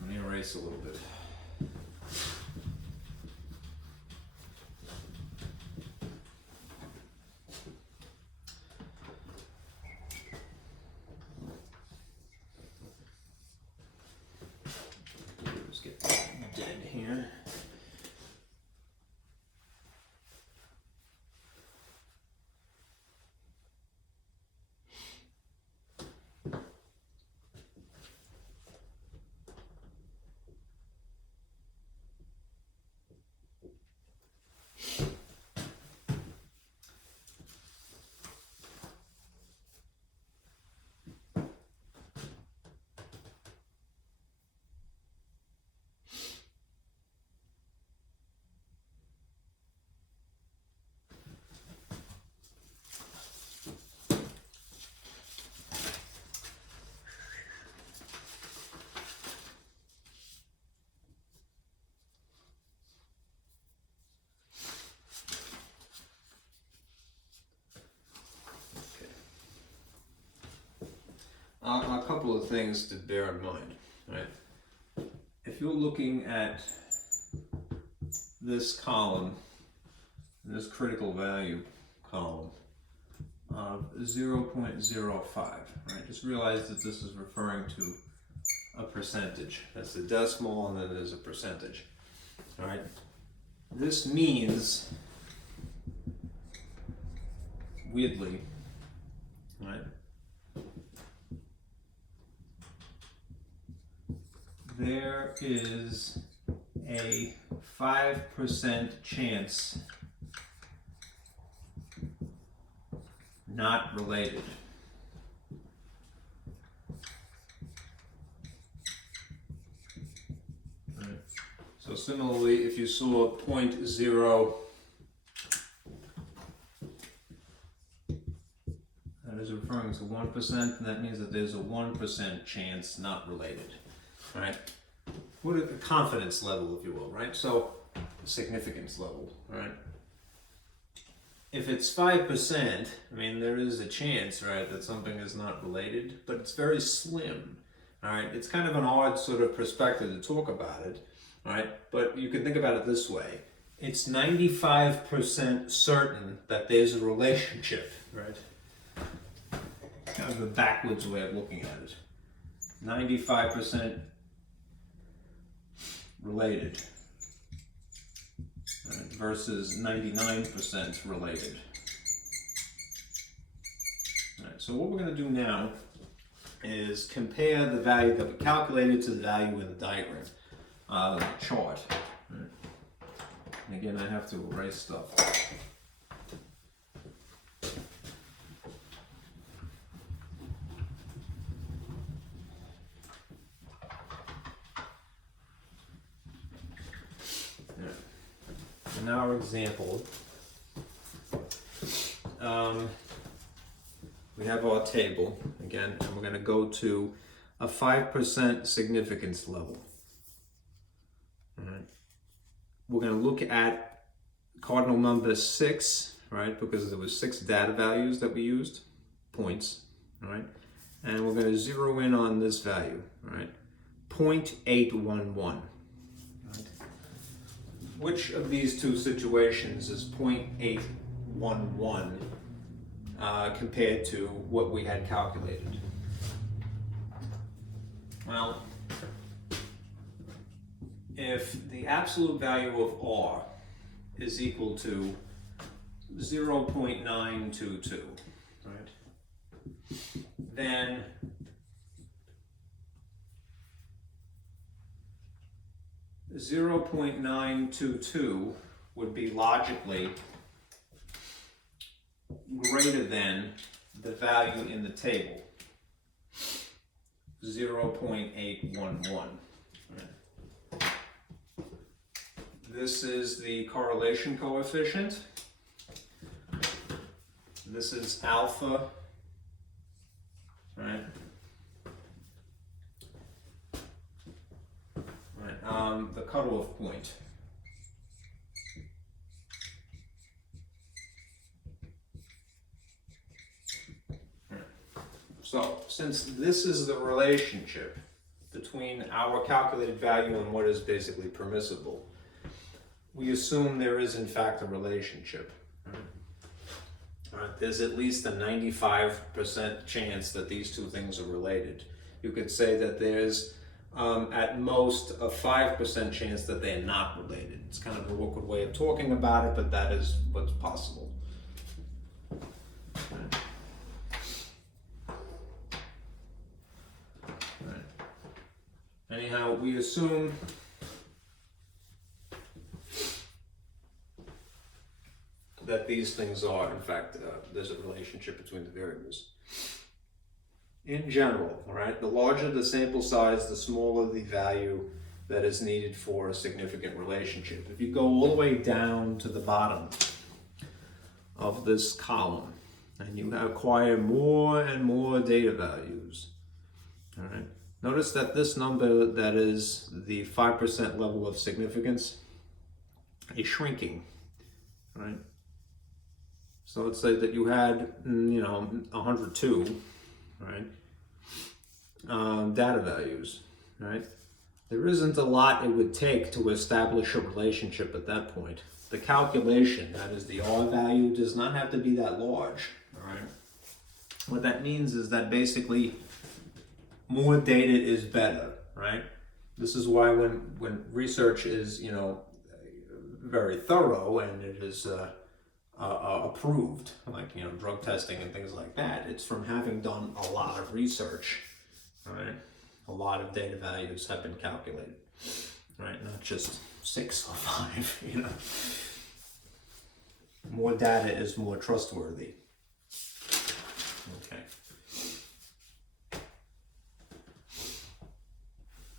Let me erase a little bit. Let's get dead here. A couple of things to bear in mind, right? If you're looking at this column, this critical value column of 0.05, right? Just realize that this is referring to a percentage. That's the decimal, and then there's a percentage, all right? This means, weirdly, right? There is a 5% chance not related. Right. So similarly, if you saw 0.0, that is referring to 1%, and that means that there's a 1% chance not related. Right? What a confidence level, if you will, right? So, significance level, right? If it's 5%, I mean, there is a chance, right, that something is not related, but it's very slim, all right? It's kind of an odd sort of perspective to talk about it, all right? But you can think about it this way. It's 95% certain that there's a relationship, right? It's kind of a backwards way of looking at it. 95% related, right, versus 99% related. All right, so what we're going to do now is compare the value that we calculated to the value in the diagram, chart. Right. And again, I have to erase stuff. In our example, we have our table again, and we're going to go to a 5% significance level. All right. We're going to look at cardinal number 6, right? Because there was 6 data values that we used, points, all right? And we're going to zero in on this value, all right? 0.811. which of these two situations is 0.811 compared to what we had calculated? Well, if the absolute value of R is equal to 0.922, right, then .922 would be logically greater than the value in the table, 0.811. Right. This is the correlation coefficient. This is alpha, right? The cutoff point. Right. So, since this is the relationship between our calculated value and what is basically permissible, we assume there is in fact a relationship. There's at least a 95% chance that these two things are related. You could say that there's at most a 5% chance that they're not related. It's kind of an awkward way of talking about it, but that is what's possible. Right. Right. Anyhow, we assume that these things are, in fact, there's a relationship between the variables. In general, all right, the larger the sample size, the smaller the value that is needed for a significant relationship. If you go all the way down to the bottom of this column, and you acquire more and more data values, all right, notice that this number that is the 5% level of significance is shrinking, right? So let's say that you had, 102, right? Data values, right? There isn't a lot it would take to establish a relationship at that point. The calculation, that is the R value, does not have to be that large, all right? What that means is that basically more data is better, right? This is why when research is, very thorough and it is approved, like drug testing and things like that, it's from having done a lot of research, right? A lot of data values have been calculated, right? Not just 6 or 5, More data is more trustworthy. Okay.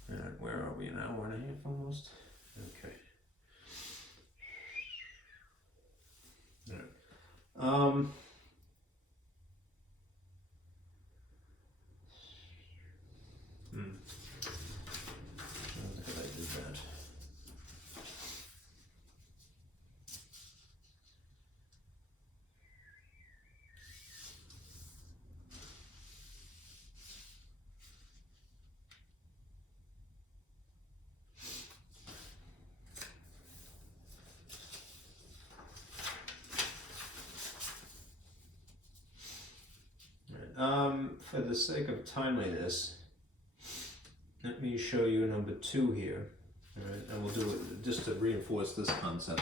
All right, where are we now? 1.5 almost? Okay. All right. I don't think I did that. For the sake of timeliness, let me show you number 2 here. All right, and we'll do it just to reinforce this concept.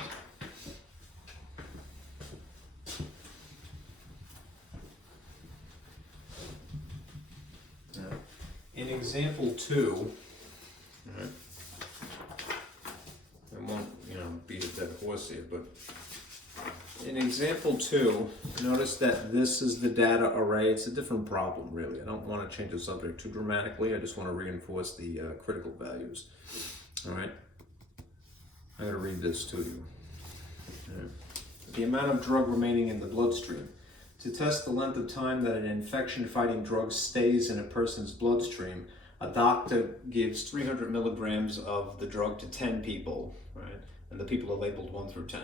In example 2, all right, I won't, beat a dead horse here, but in example 2, notice that this is the data array. It's a different problem, really. I don't want to change the subject too dramatically. I just want to reinforce the critical values. All right? I'm going to read this to you. Right. The amount of drug remaining in the bloodstream. To test the length of time that an infection-fighting drug stays in a person's bloodstream, a doctor gives 300 milligrams of the drug to 10 people, right? And the people are labeled 1 through 10,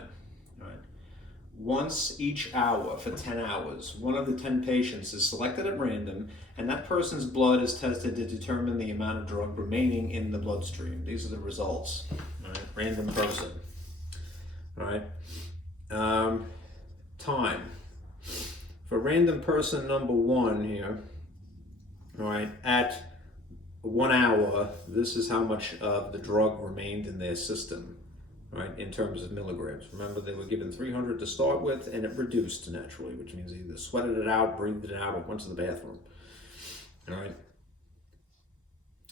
right? Once each hour for 10 hours, one of the 10 patients is selected at random, and that person's blood is tested to determine the amount of drug remaining in the bloodstream. These are the results, right? Random person. All right. Time. For random person number 1 here, all right, at 1 hour, this is how much of the drug remained in their system, right, in terms of milligrams. Remember, they were given 300 to start with, and it reduced naturally, which means they either sweated it out, breathed it out, or went to the bathroom. All right.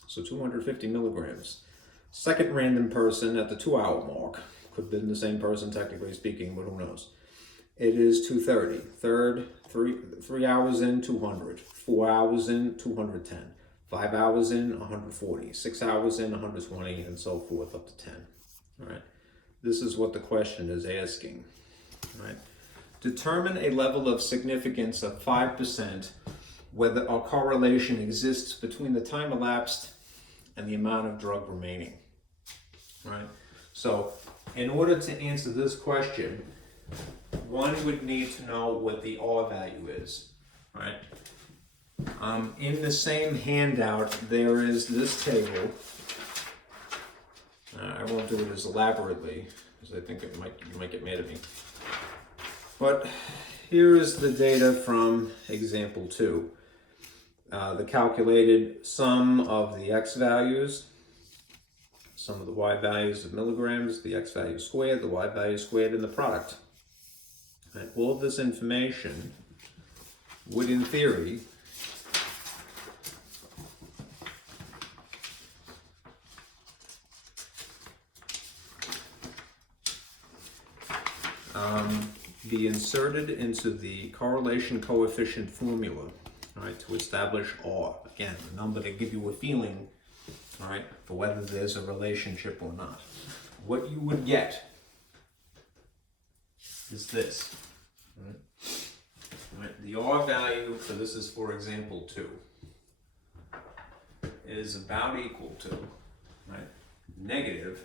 So 250 milligrams. Second random person at the 2-hour mark. Could have been the same person, technically speaking, but who knows. It is 230. Third, 3 hours in, 200. 4 hours in, 210. 5 hours in, 140. 6 hours in, 120, and so forth, up to 10. All right. This is what the question is asking. All right. Determine a level of significance of 5% whether a correlation exists between the time elapsed and the amount of drug remaining. All right. So, in order to answer this question, one would need to know what the R value is, right? In the same handout, there is this table. I won't do it as elaborately, because I think you might get mad at me. But here is the data from example 2. The calculated sum of the X values, sum of the Y values of milligrams, the X value squared, the Y value squared, and the product. And all of this information would, in theory, be inserted into the correlation coefficient formula, all right, to establish R. Again, the number to give you a feeling, all right, for whether there's a relationship or not. What you would get is this. Right. Right. The R value for this is for example 2 is about equal to, right, negative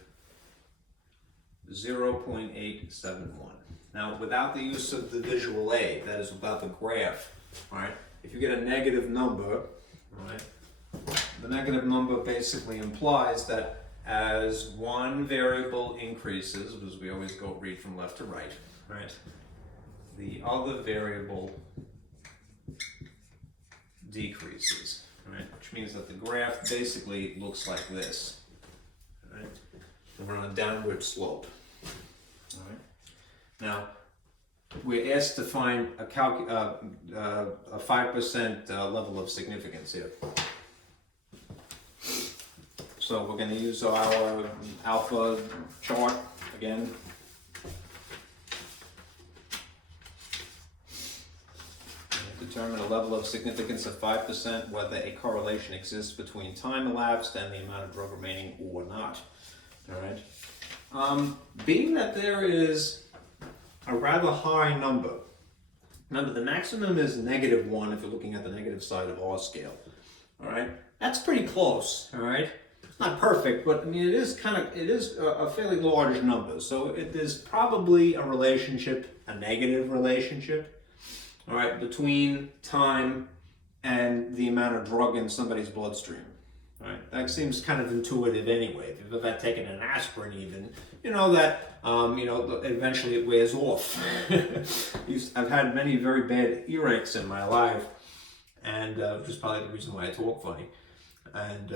0.871. Now, without the use of the visual aid, that is without the graph, right? If you get a negative number, right, the negative number basically implies that as one variable increases, because we always go read from left to right, right, the other variable decreases, right? Which means that the graph basically looks like this, right? We're on a downward slope, all right? Now, we're asked to find a 5% level of significance here. So we're going to use our alpha chart again. Determine a level of significance of 5% whether a correlation exists between time elapsed and the amount of drug remaining or not. All right. Being that there is a rather high number, remember the maximum is -1 if you're looking at the negative side of R scale. All right. That's pretty close. All right. Not perfect, but I mean, it is a fairly large number. So there's probably a relationship, a negative relationship, all right, between time and the amount of drug in somebody's bloodstream. All right, that seems kind of intuitive anyway. If you've ever taken an aspirin, even, you know that eventually it wears off. I've had many very bad earaches in my life, and which is probably the reason why I talk funny. And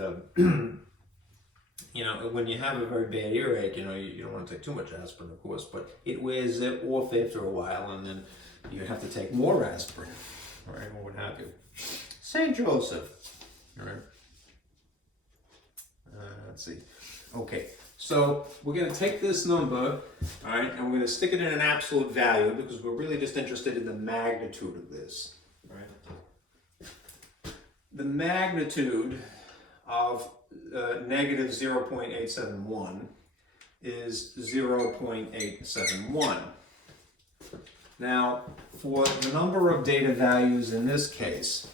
you know, when you have a very bad earache, you know, you don't want to take too much aspirin, of course, but it wears off after a while, and then you have to take more aspirin, all right, or what have you. St. Joseph, all right. Let's see. Okay, so we're going to take this number, all right, and we're going to stick it in an absolute value because we're really just interested in the magnitude of this, all right. The magnitude of negative 0.871 is 0.871. Now, for the number of data values in this case,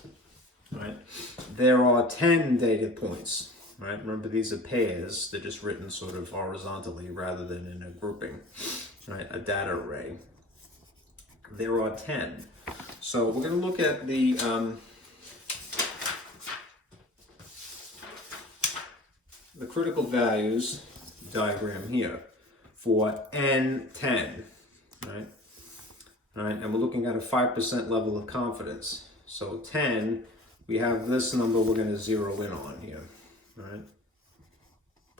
right, there are 10 data points, right? Remember, these are pairs. They're just written sort of horizontally rather than in a grouping, right? A data array. There are 10. So we're going to look at the critical values diagram here. for N10, right? All right, and we're looking at a 5% level of confidence. So 10, we have this number we're going to zero in on here, all right?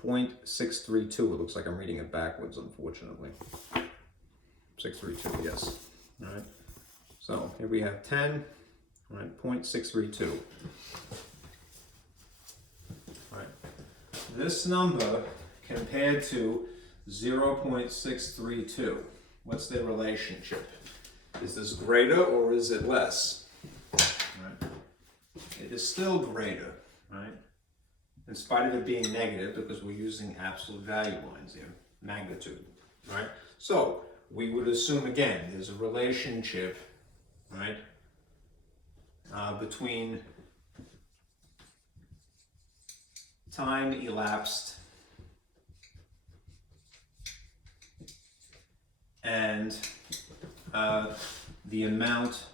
0.632, it looks like I'm reading it backwards, unfortunately. 632, yes, all right? So here we have 10, all right, 0.632. All right, this number compared to 0.632, what's their relationship? Is this greater or is it less? Right. It is still greater, right? In spite of it being negative, because we're using absolute value lines here, magnitude, right? So we would assume again there's a relationship, right, between time elapsed and the amount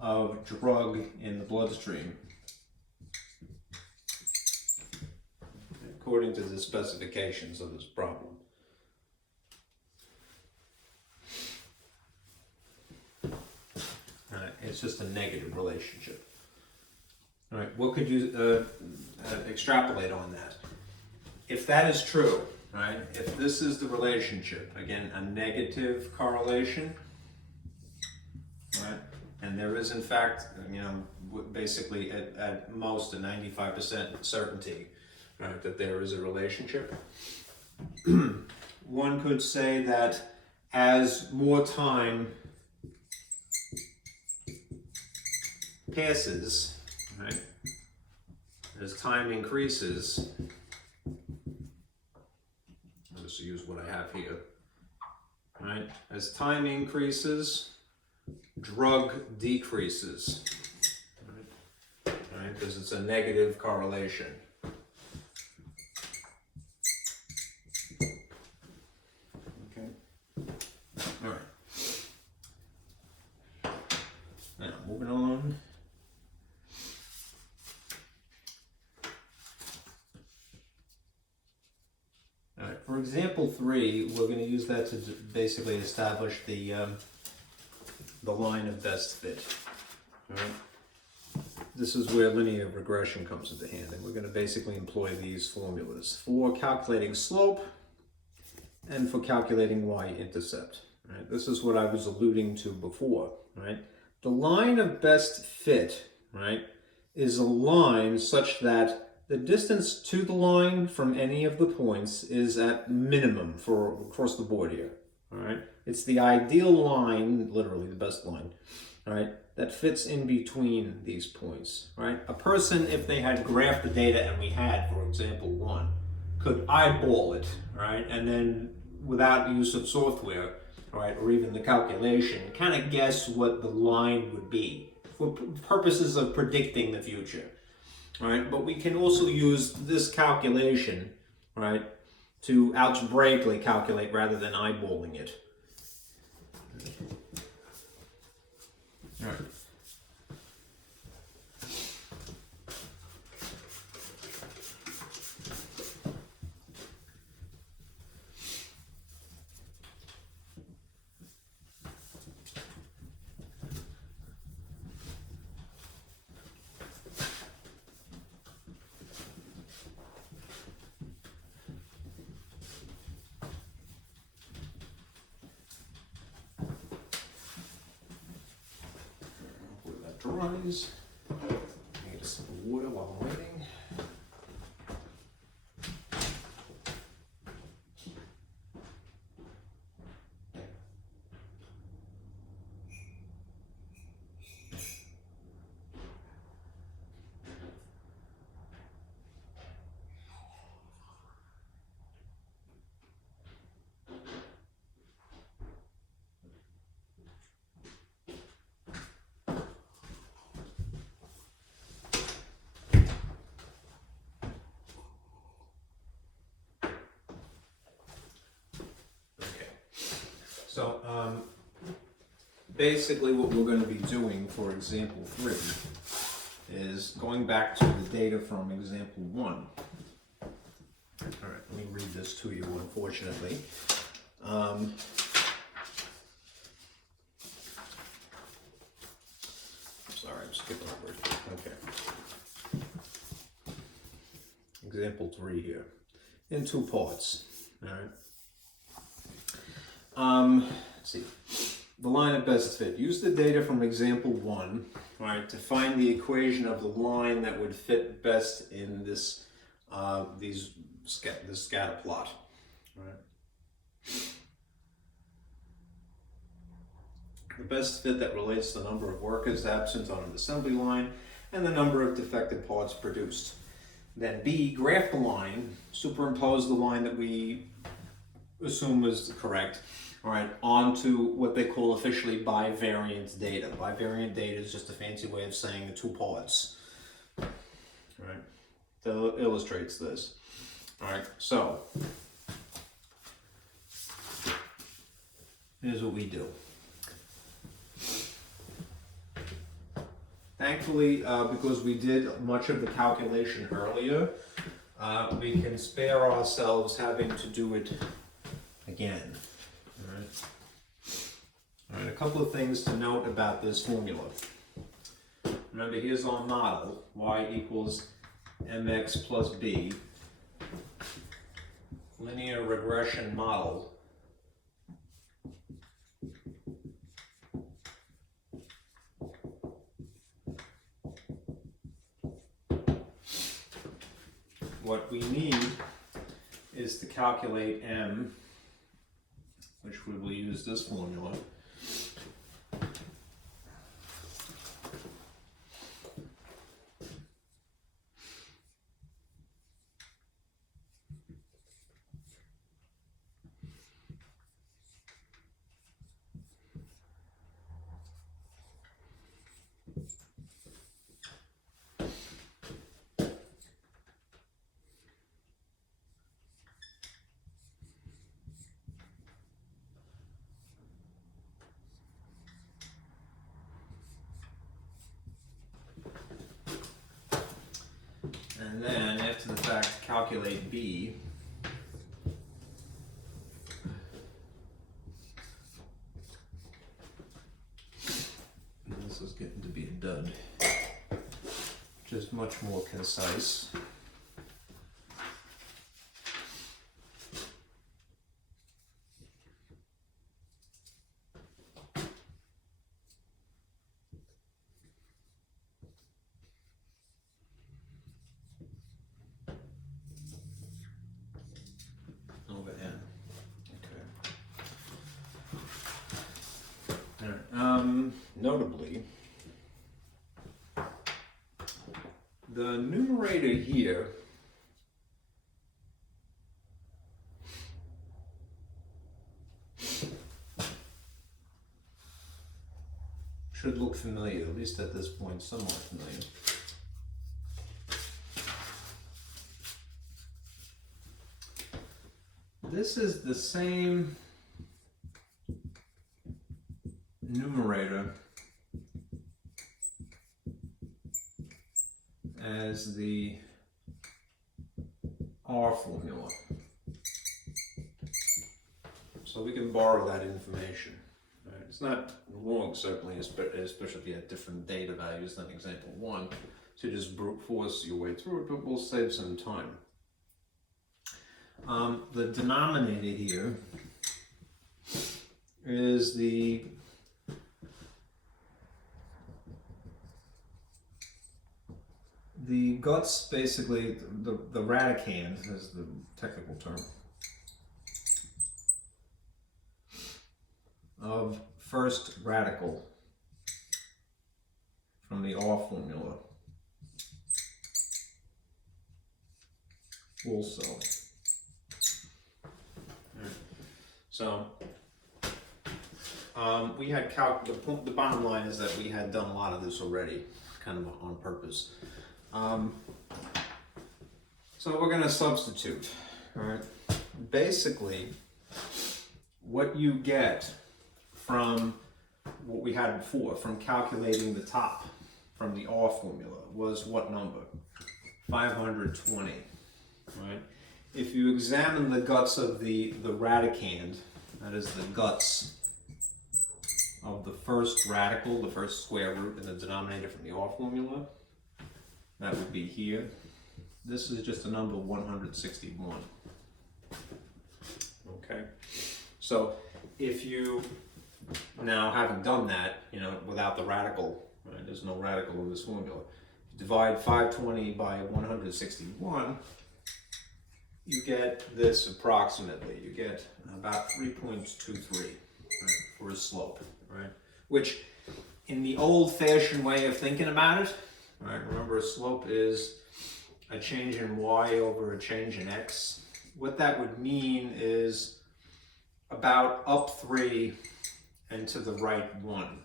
of drug in the bloodstream according to the specifications of this problem. It's just a negative relationship. All right, what could you extrapolate on that? If that is true, right, if this is the relationship, again, a negative correlation, right, and there is in fact, you know, basically at most a 95% certainty, right, that there is a relationship, one could say that as more time passes, right, as time increases, I'll just use what I have here, right, as time increases, drug decreases, right, because it's a negative correlation. Okay, all right, now moving on. For example 3, we're going to use that to basically establish the line of best fit. All right? This is where linear regression comes into hand, and we're going to basically employ these formulas for calculating slope and for calculating y-intercept. Right? This is what I was alluding to before. Right? The line of best fit, right, is a line such that the distance to the line from any of the points is at minimum for across the board here, all right? It's the ideal line, literally the best line, all right, that fits in between these points, right? A person, if they had graphed the data and we had, for example, 1, could eyeball it, right? And then without use of software, right, or even the calculation, kind of guess what the line would be for purposes of predicting the future. Right, but we can also use this calculation, right, to algebraically calculate rather than eyeballing it. All right. Dries. Need some water while I'm waiting. So basically what we're going to be doing for example 3 is going back to the data from example 1. All right, let me read this to you, unfortunately. Sorry, I'm skipping over it. Okay. Example 3 here, in 2 parts. All right. Let's see. The line of best fit. Use the data from example 1, right, to find the equation of the line that would fit best in this this scatter plot. Right. The best fit that relates to the number of workers absent on an assembly line and the number of defective parts produced. Then B, graph the line, superimpose the line that we assume was correct, all right, onto what they call officially bivariant data. Bivariant data is just a fancy way of saying the 2 parts. All right, that illustrates this. All right, so here's what we do. Thankfully, because we did much of the calculation earlier, we can spare ourselves having to do it again. All right. All right, a couple of things to note about this formula. Remember, here's our model, y equals mx plus b, linear regression model. What we need is to calculate m, which we will use this formula. And then, after the fact, calculate b. And this is getting to be a dud. Just much more concise. Notably, the numerator here should look familiar, at least at this point, somewhat familiar. This is the same numerator as the R formula. So we can borrow that information. Right? It's not wrong, certainly, especially at different data values than example 1, to just brute force your way through it, but we'll save some time. The denominator here is the guts, basically, the radicand is the technical term, of first radical from the R formula also. So we had the bottom line is that we had done a lot of this already, kind of on purpose. So we're going to substitute. All right. Basically, what you get from what we had before, from calculating the top from the R formula, was what number? 520. Right. If you examine the guts of the radicand, That is the guts of the first radical, the first square root in the denominator from the R formula. That would be here. This is just a number 161. Okay, so if you now haven't done that, you know, without the radical, right? There's no radical in this formula. If you divide 520 by 161, you get this approximately. You get about 3.23, right, for a slope, right? Which, in the old-fashioned way of thinking about it, right? Remember, a slope is a change in y over a change in x. What that would mean is about up 3 and to the right 1.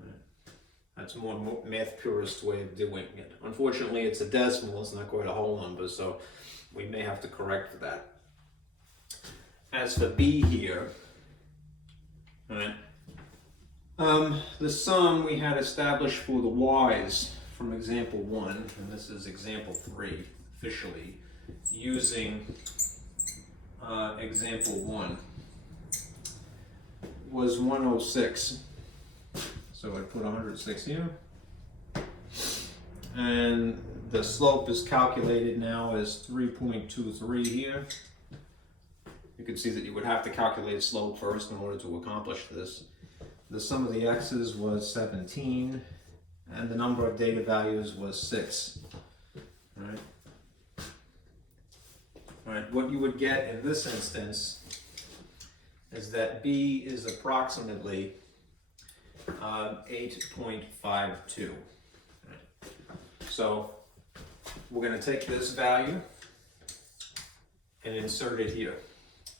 Right? That's a more math purist way of doing it. Unfortunately, it's a decimal, it's not quite a whole number, so we may have to correct that. As for b here, right, the sum we had established for the y's from example 1, and this is example 3 officially, using example 1, was 106. So I put 106 here. And the slope is calculated now as 3.23 here. You can see that you would have to calculate a slope first in order to accomplish this. The sum of the x's was 17, and the number of data values was 6. All right. All right, what you would get in this instance is that b is approximately 8.52. Right. So we're going to take this value and insert it here.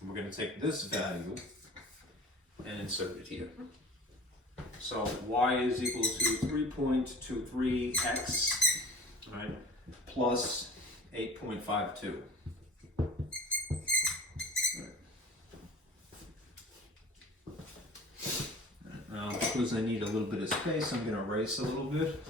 And we're going to take this value and insert it here. So y is equal to 3.23x, right, plus 8.52. Now, because I need a little bit of space, I'm going to erase a little bit.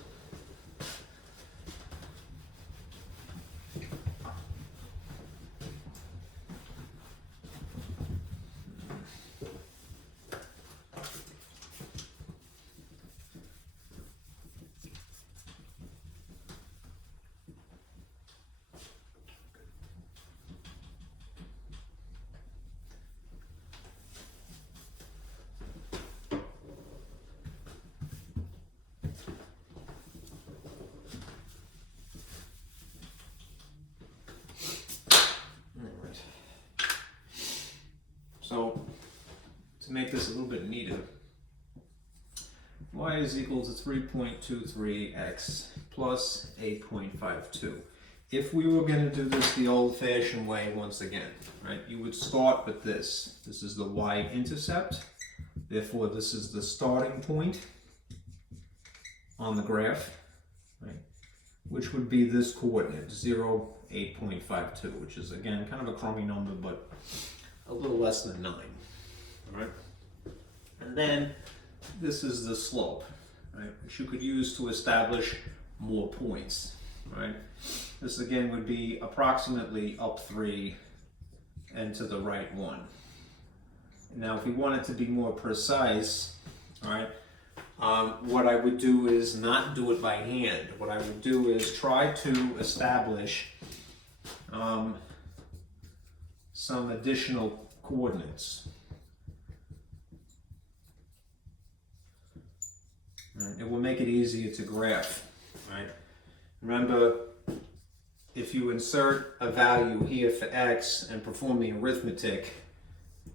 So, to make this a little bit neater, y is equal to 3.23x plus 8.52. If we were going to do this the old-fashioned way once again, right, you would start with this. This is the y-intercept. Therefore, this is the starting point on the graph, right, which would be this coordinate, 0, 8.52, which is, again, kind of a crummy number, but a little less than 9, all right? And then this is the slope, right, which you could use to establish more points, right? This again would be approximately up 3 and to the right 1. Now, if we wanted to be more precise, all right, what I would do is not do it by hand. What I would do is try to establish some additional coordinates. Right, it will make it easier to graph. Right? Remember, if you insert a value here for x and perform the arithmetic,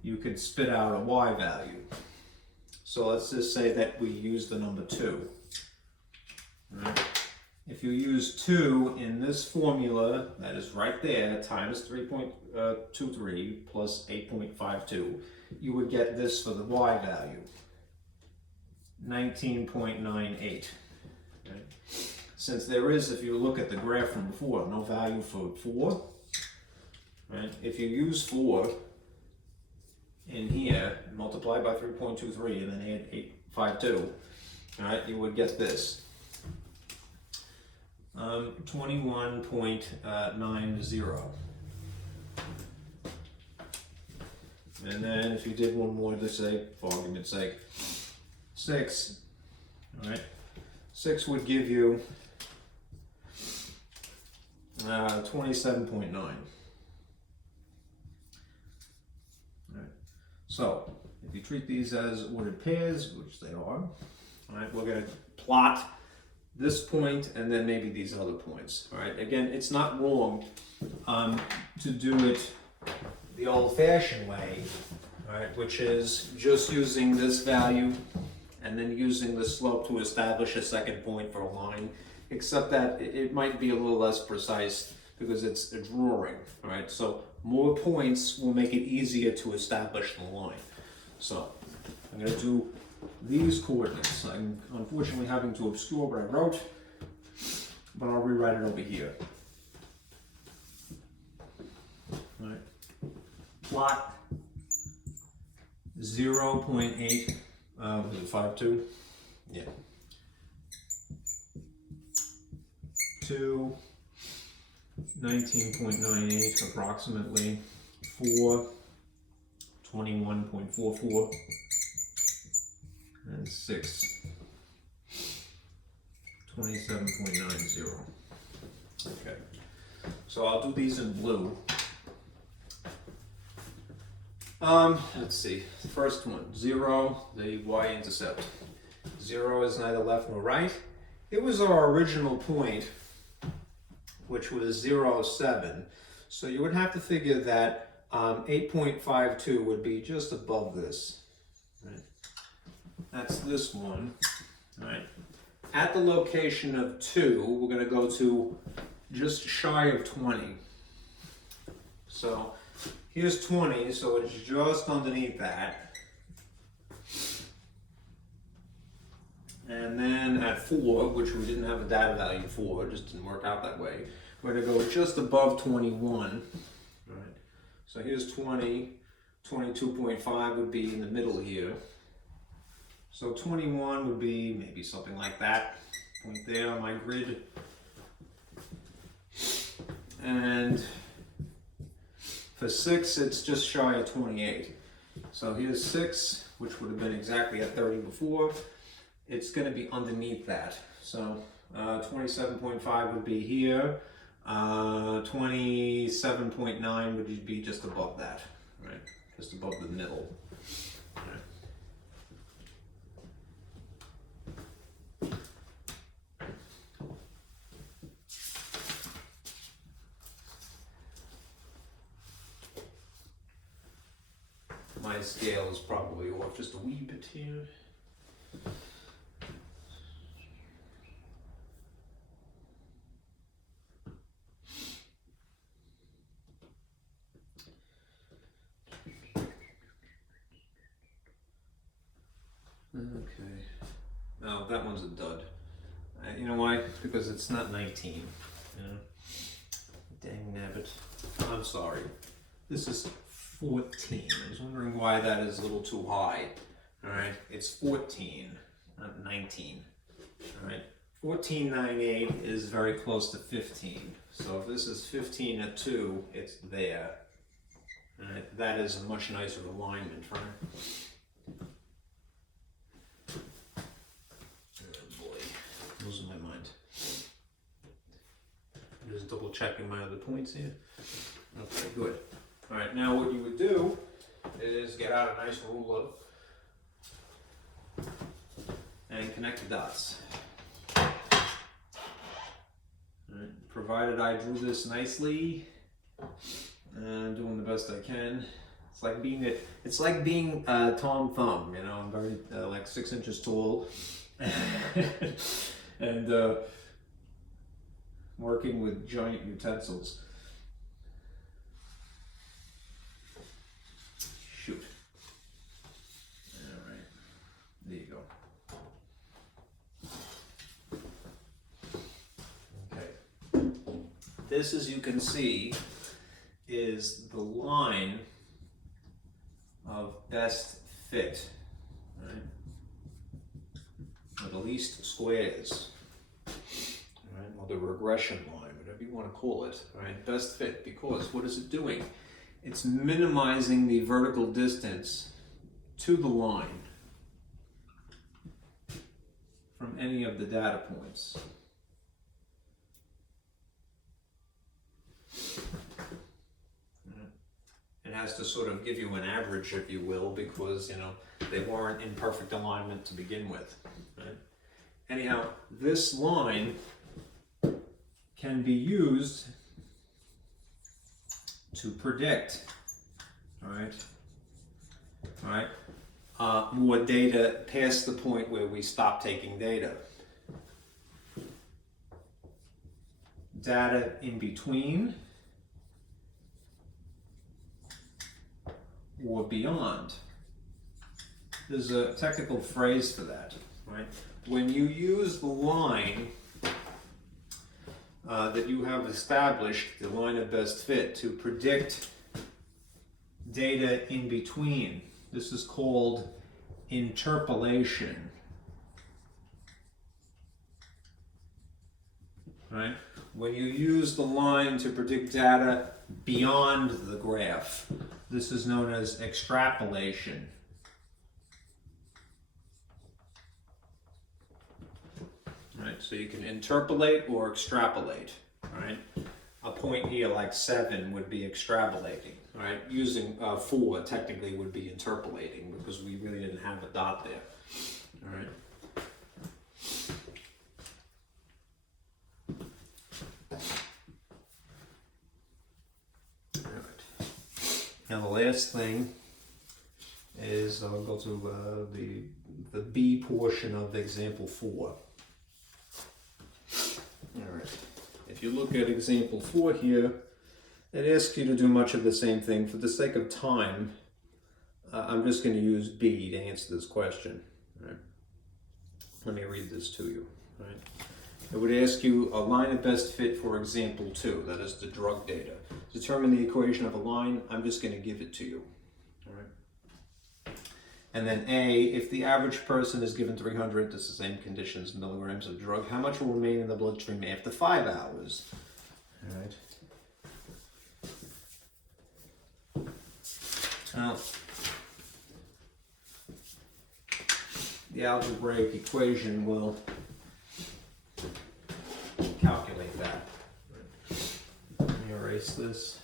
you could spit out a y value. So let's just say that we use the number 2. Right? If you use 2 in this formula, that is right there, times 3.23 plus 8.52, you would get this for the y value, 19.98. Right? Since there is, if you look at the graph from before, no value for 4, right? If you use 4 in here, multiply by 3.23 and then add 8.52, all right, you would get this. 21.90. And then if you did one more, let's say, for argument's sake, 6, all right? 6 would give you 27.9. All right. So if you treat these as ordered pairs, which they are, all right, we're going to plot this point and then maybe these other points. All right. Again, it's not wrong to do it the old-fashioned way, all right, which is just using this value and then using the slope to establish a second point for a line, except that it might be a little less precise because it's a drawing, all right? So more points will make it easier to establish the line. So I'm going to do these coordinates. I'm unfortunately having to obscure what I wrote, but I'll rewrite it over here. All right. Plot 0.8, was it 5.2? Yeah. 2, 19.98 approximately, 4, 21.44, and 6, 27.90. Okay, so I'll do these in blue. Let's see, first one, 0, the y-intercept. 0 is neither left nor right. It was our original point, which was 0.7. So you would have to figure that 8.52 would be just above this. Right? That's this one. Right? At the location of 2, we're going to go to just shy of 20. So here's 20, so it's just underneath that. And then at 4, which we didn't have a data value for, it just didn't work out that way, we're going to go just above 21. Right. So here's 20, 22.5 would be in the middle here. So 21 would be maybe something like that, point there on my grid. And for 6, it's just shy of 28. So here's 6, which would have been exactly at 30 before. It's going to be underneath that. So 27.5 would be here. 27.9 would be just above that, right? Just above the middle. Right. My scale is probably off just a wee bit here. Okay. No, that one's a dud. You know why? Because it's not 19. You know? Dang nabbit. I'm sorry. This is 14. I was wondering why that is a little too high. Alright, it's 14, not 19. Alright, 14.98 is very close to 15. So if this is 15 at 2, it's there. Alright, that is a much nicer alignment, right? Oh boy, losing my mind. I'm just double checking my other points here. Okay, good. Alright, now what you would do is get out a nice ruler and connect the dots. Alright, provided I drew this nicely and doing the best I can. It's like being Tom Thumb, you know. I'm very like 6 inches tall and working with giant utensils. Shoot. All right. There you go. Okay. This, as you can see, is the line of best fit, right? Or the least squares, right? Or the regression line, whatever you want to call it, right? Best fit, because what is it doing? it's minimizing the vertical distance to the line from any of the data points. It has to sort of give you an average, if you will, because, you know, they weren't in perfect alignment to begin with. Right? Anyhow, this line can be used to predict, more data past the point where we stop taking data. Data in between or beyond. There's a technical phrase for that, right? When you use the line that you have established, the line of best fit, to predict data in between, this is called interpolation, right? When you use the line to predict data beyond the graph, this is known as extrapolation. Right, so you can interpolate or extrapolate, right? A point here like 7 would be extrapolating, right? Using 4 technically would be interpolating because we really didn't have a dot there, all right? Now the last thing is I'll go to the B portion of example 4. All right. If you look at example 4 here, it asks you to do much of the same thing. For the sake of time, I'm just going to use B to answer this question. All right. Let me read this to you. All right. It would ask you a line of best fit for example 2, that is the drug data. Determine the equation of a line. I'm just going to give it to you. All right. And then A, if the average person is given 300, this is the same conditions, milligrams of drug, how much will remain in the bloodstream after 5 hours? All right. Now, the algebraic equation will calculate that. Let me erase this.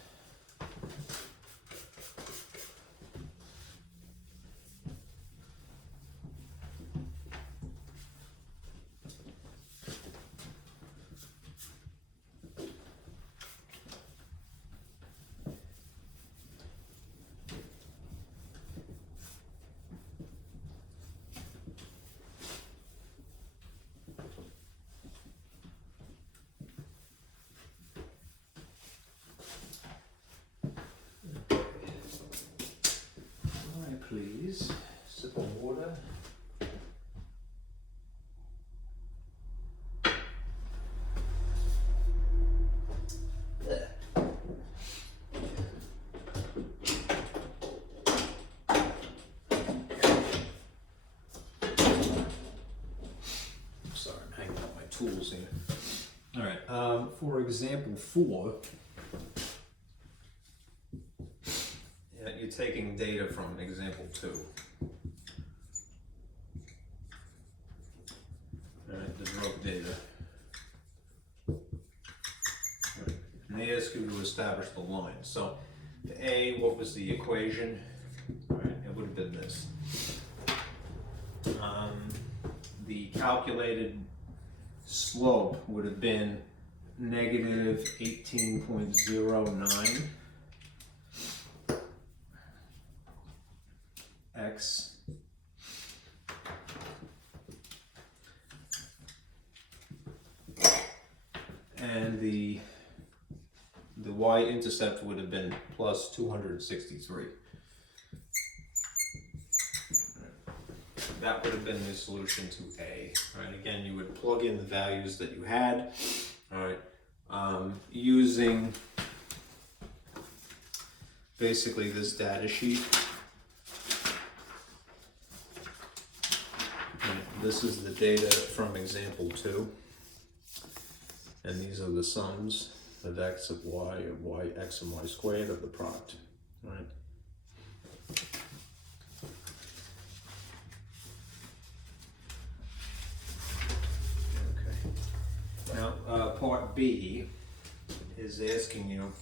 Please, sip of water. There. Sorry, I'm hanging out my tools here. All right, for example 4, you're taking data from example 2. All right, the drug data. All right. And they ask you to establish the line. So, the A, what was the equation? All right, it would have been this. The calculated slope would have been negative 18.09. X and the y-intercept would have been plus 263. That would have been the solution to A. Right? Again, you would plug in the values that you had. All right, using basically this data sheet. This is the data from example 2, and these are the sums of x of y, x and y squared of the product. right? Okay. Now, part B is asking you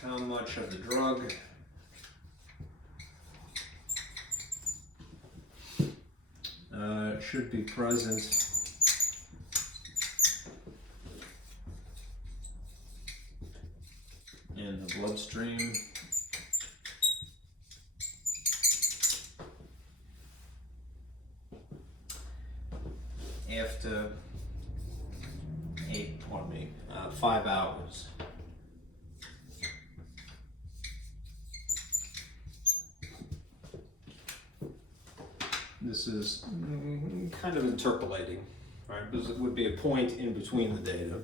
how much of the drug should be present in the bloodstream after 5 hours. This is kind of interpolating, right? Because it would be a point in between the data.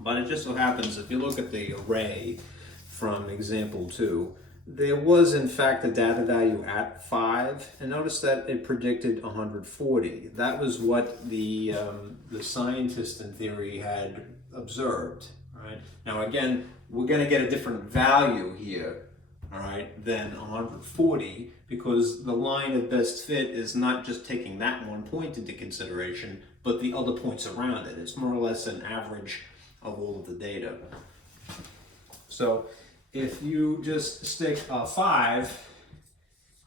But it just so happens, if you look at the array from example 2, there was in fact a data value at 5, and notice that it predicted 140. That was what the scientist in theory had observed, right? Now again, we're going to get a different value here, all right, than 140, because the line of best fit is not just taking that one point into consideration, but the other points around it. It's more or less an average of all of the data. So if you just stick a 5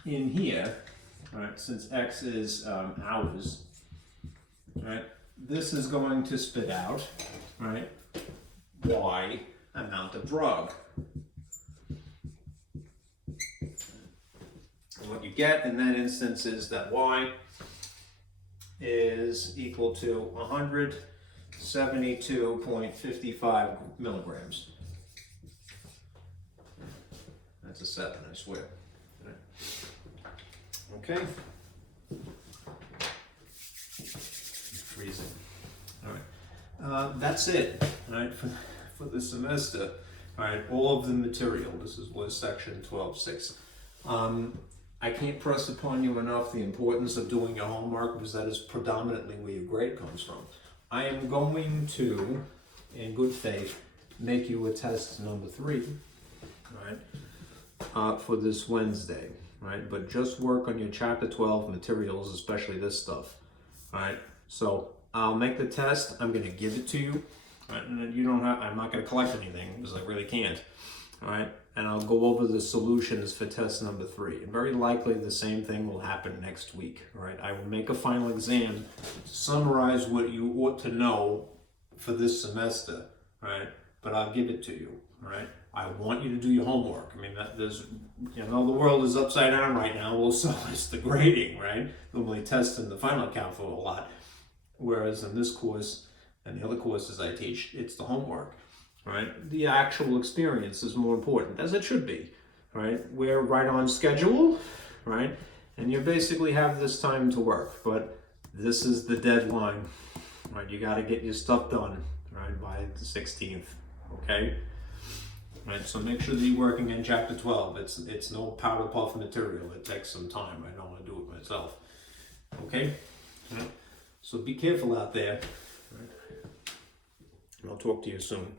in here, right, since x is hours, right, this is going to spit out, right, y amount of drug. And what you get in that instance is that y is equal to 172.55 milligrams. That's a 7, I swear. Okay. Freezing. All right. That's it. All right, for the semester. All right, all of the material. This was section 12.6. I can't press upon you enough the importance of doing your homework, because that is predominantly where your grade comes from. I am going to, in good faith, make you a test number 3, right, for this Wednesday, right? But just work on your chapter 12 materials, especially this stuff, right? So I'll make the test. I'm going to give it to you, right? And you don't have. I'm not going to collect anything because I really can't, all right? And I'll go over the solutions for test number 3. And very likely the same thing will happen next week, all right? I will make a final exam to summarize what you ought to know for this semester, right? But I'll give it to you, all right? I want you to do your homework. I mean, there's, you know, the world is upside down right now. Well, so is the grading, right? Normally test and the final account for a lot. Whereas in this course and the other courses I teach, it's the homework, right? The actual experience is more important, as it should be, right? We're right on schedule, right? And you basically have this time to work, but this is the deadline, right? You got to get your stuff done, right, by the 16th, okay? Right, so make sure that you're working in chapter 12. It's no powder puff material. It takes some time. I don't want to do it myself. Okay? Right. So be careful out there. Right. And I'll talk to you soon.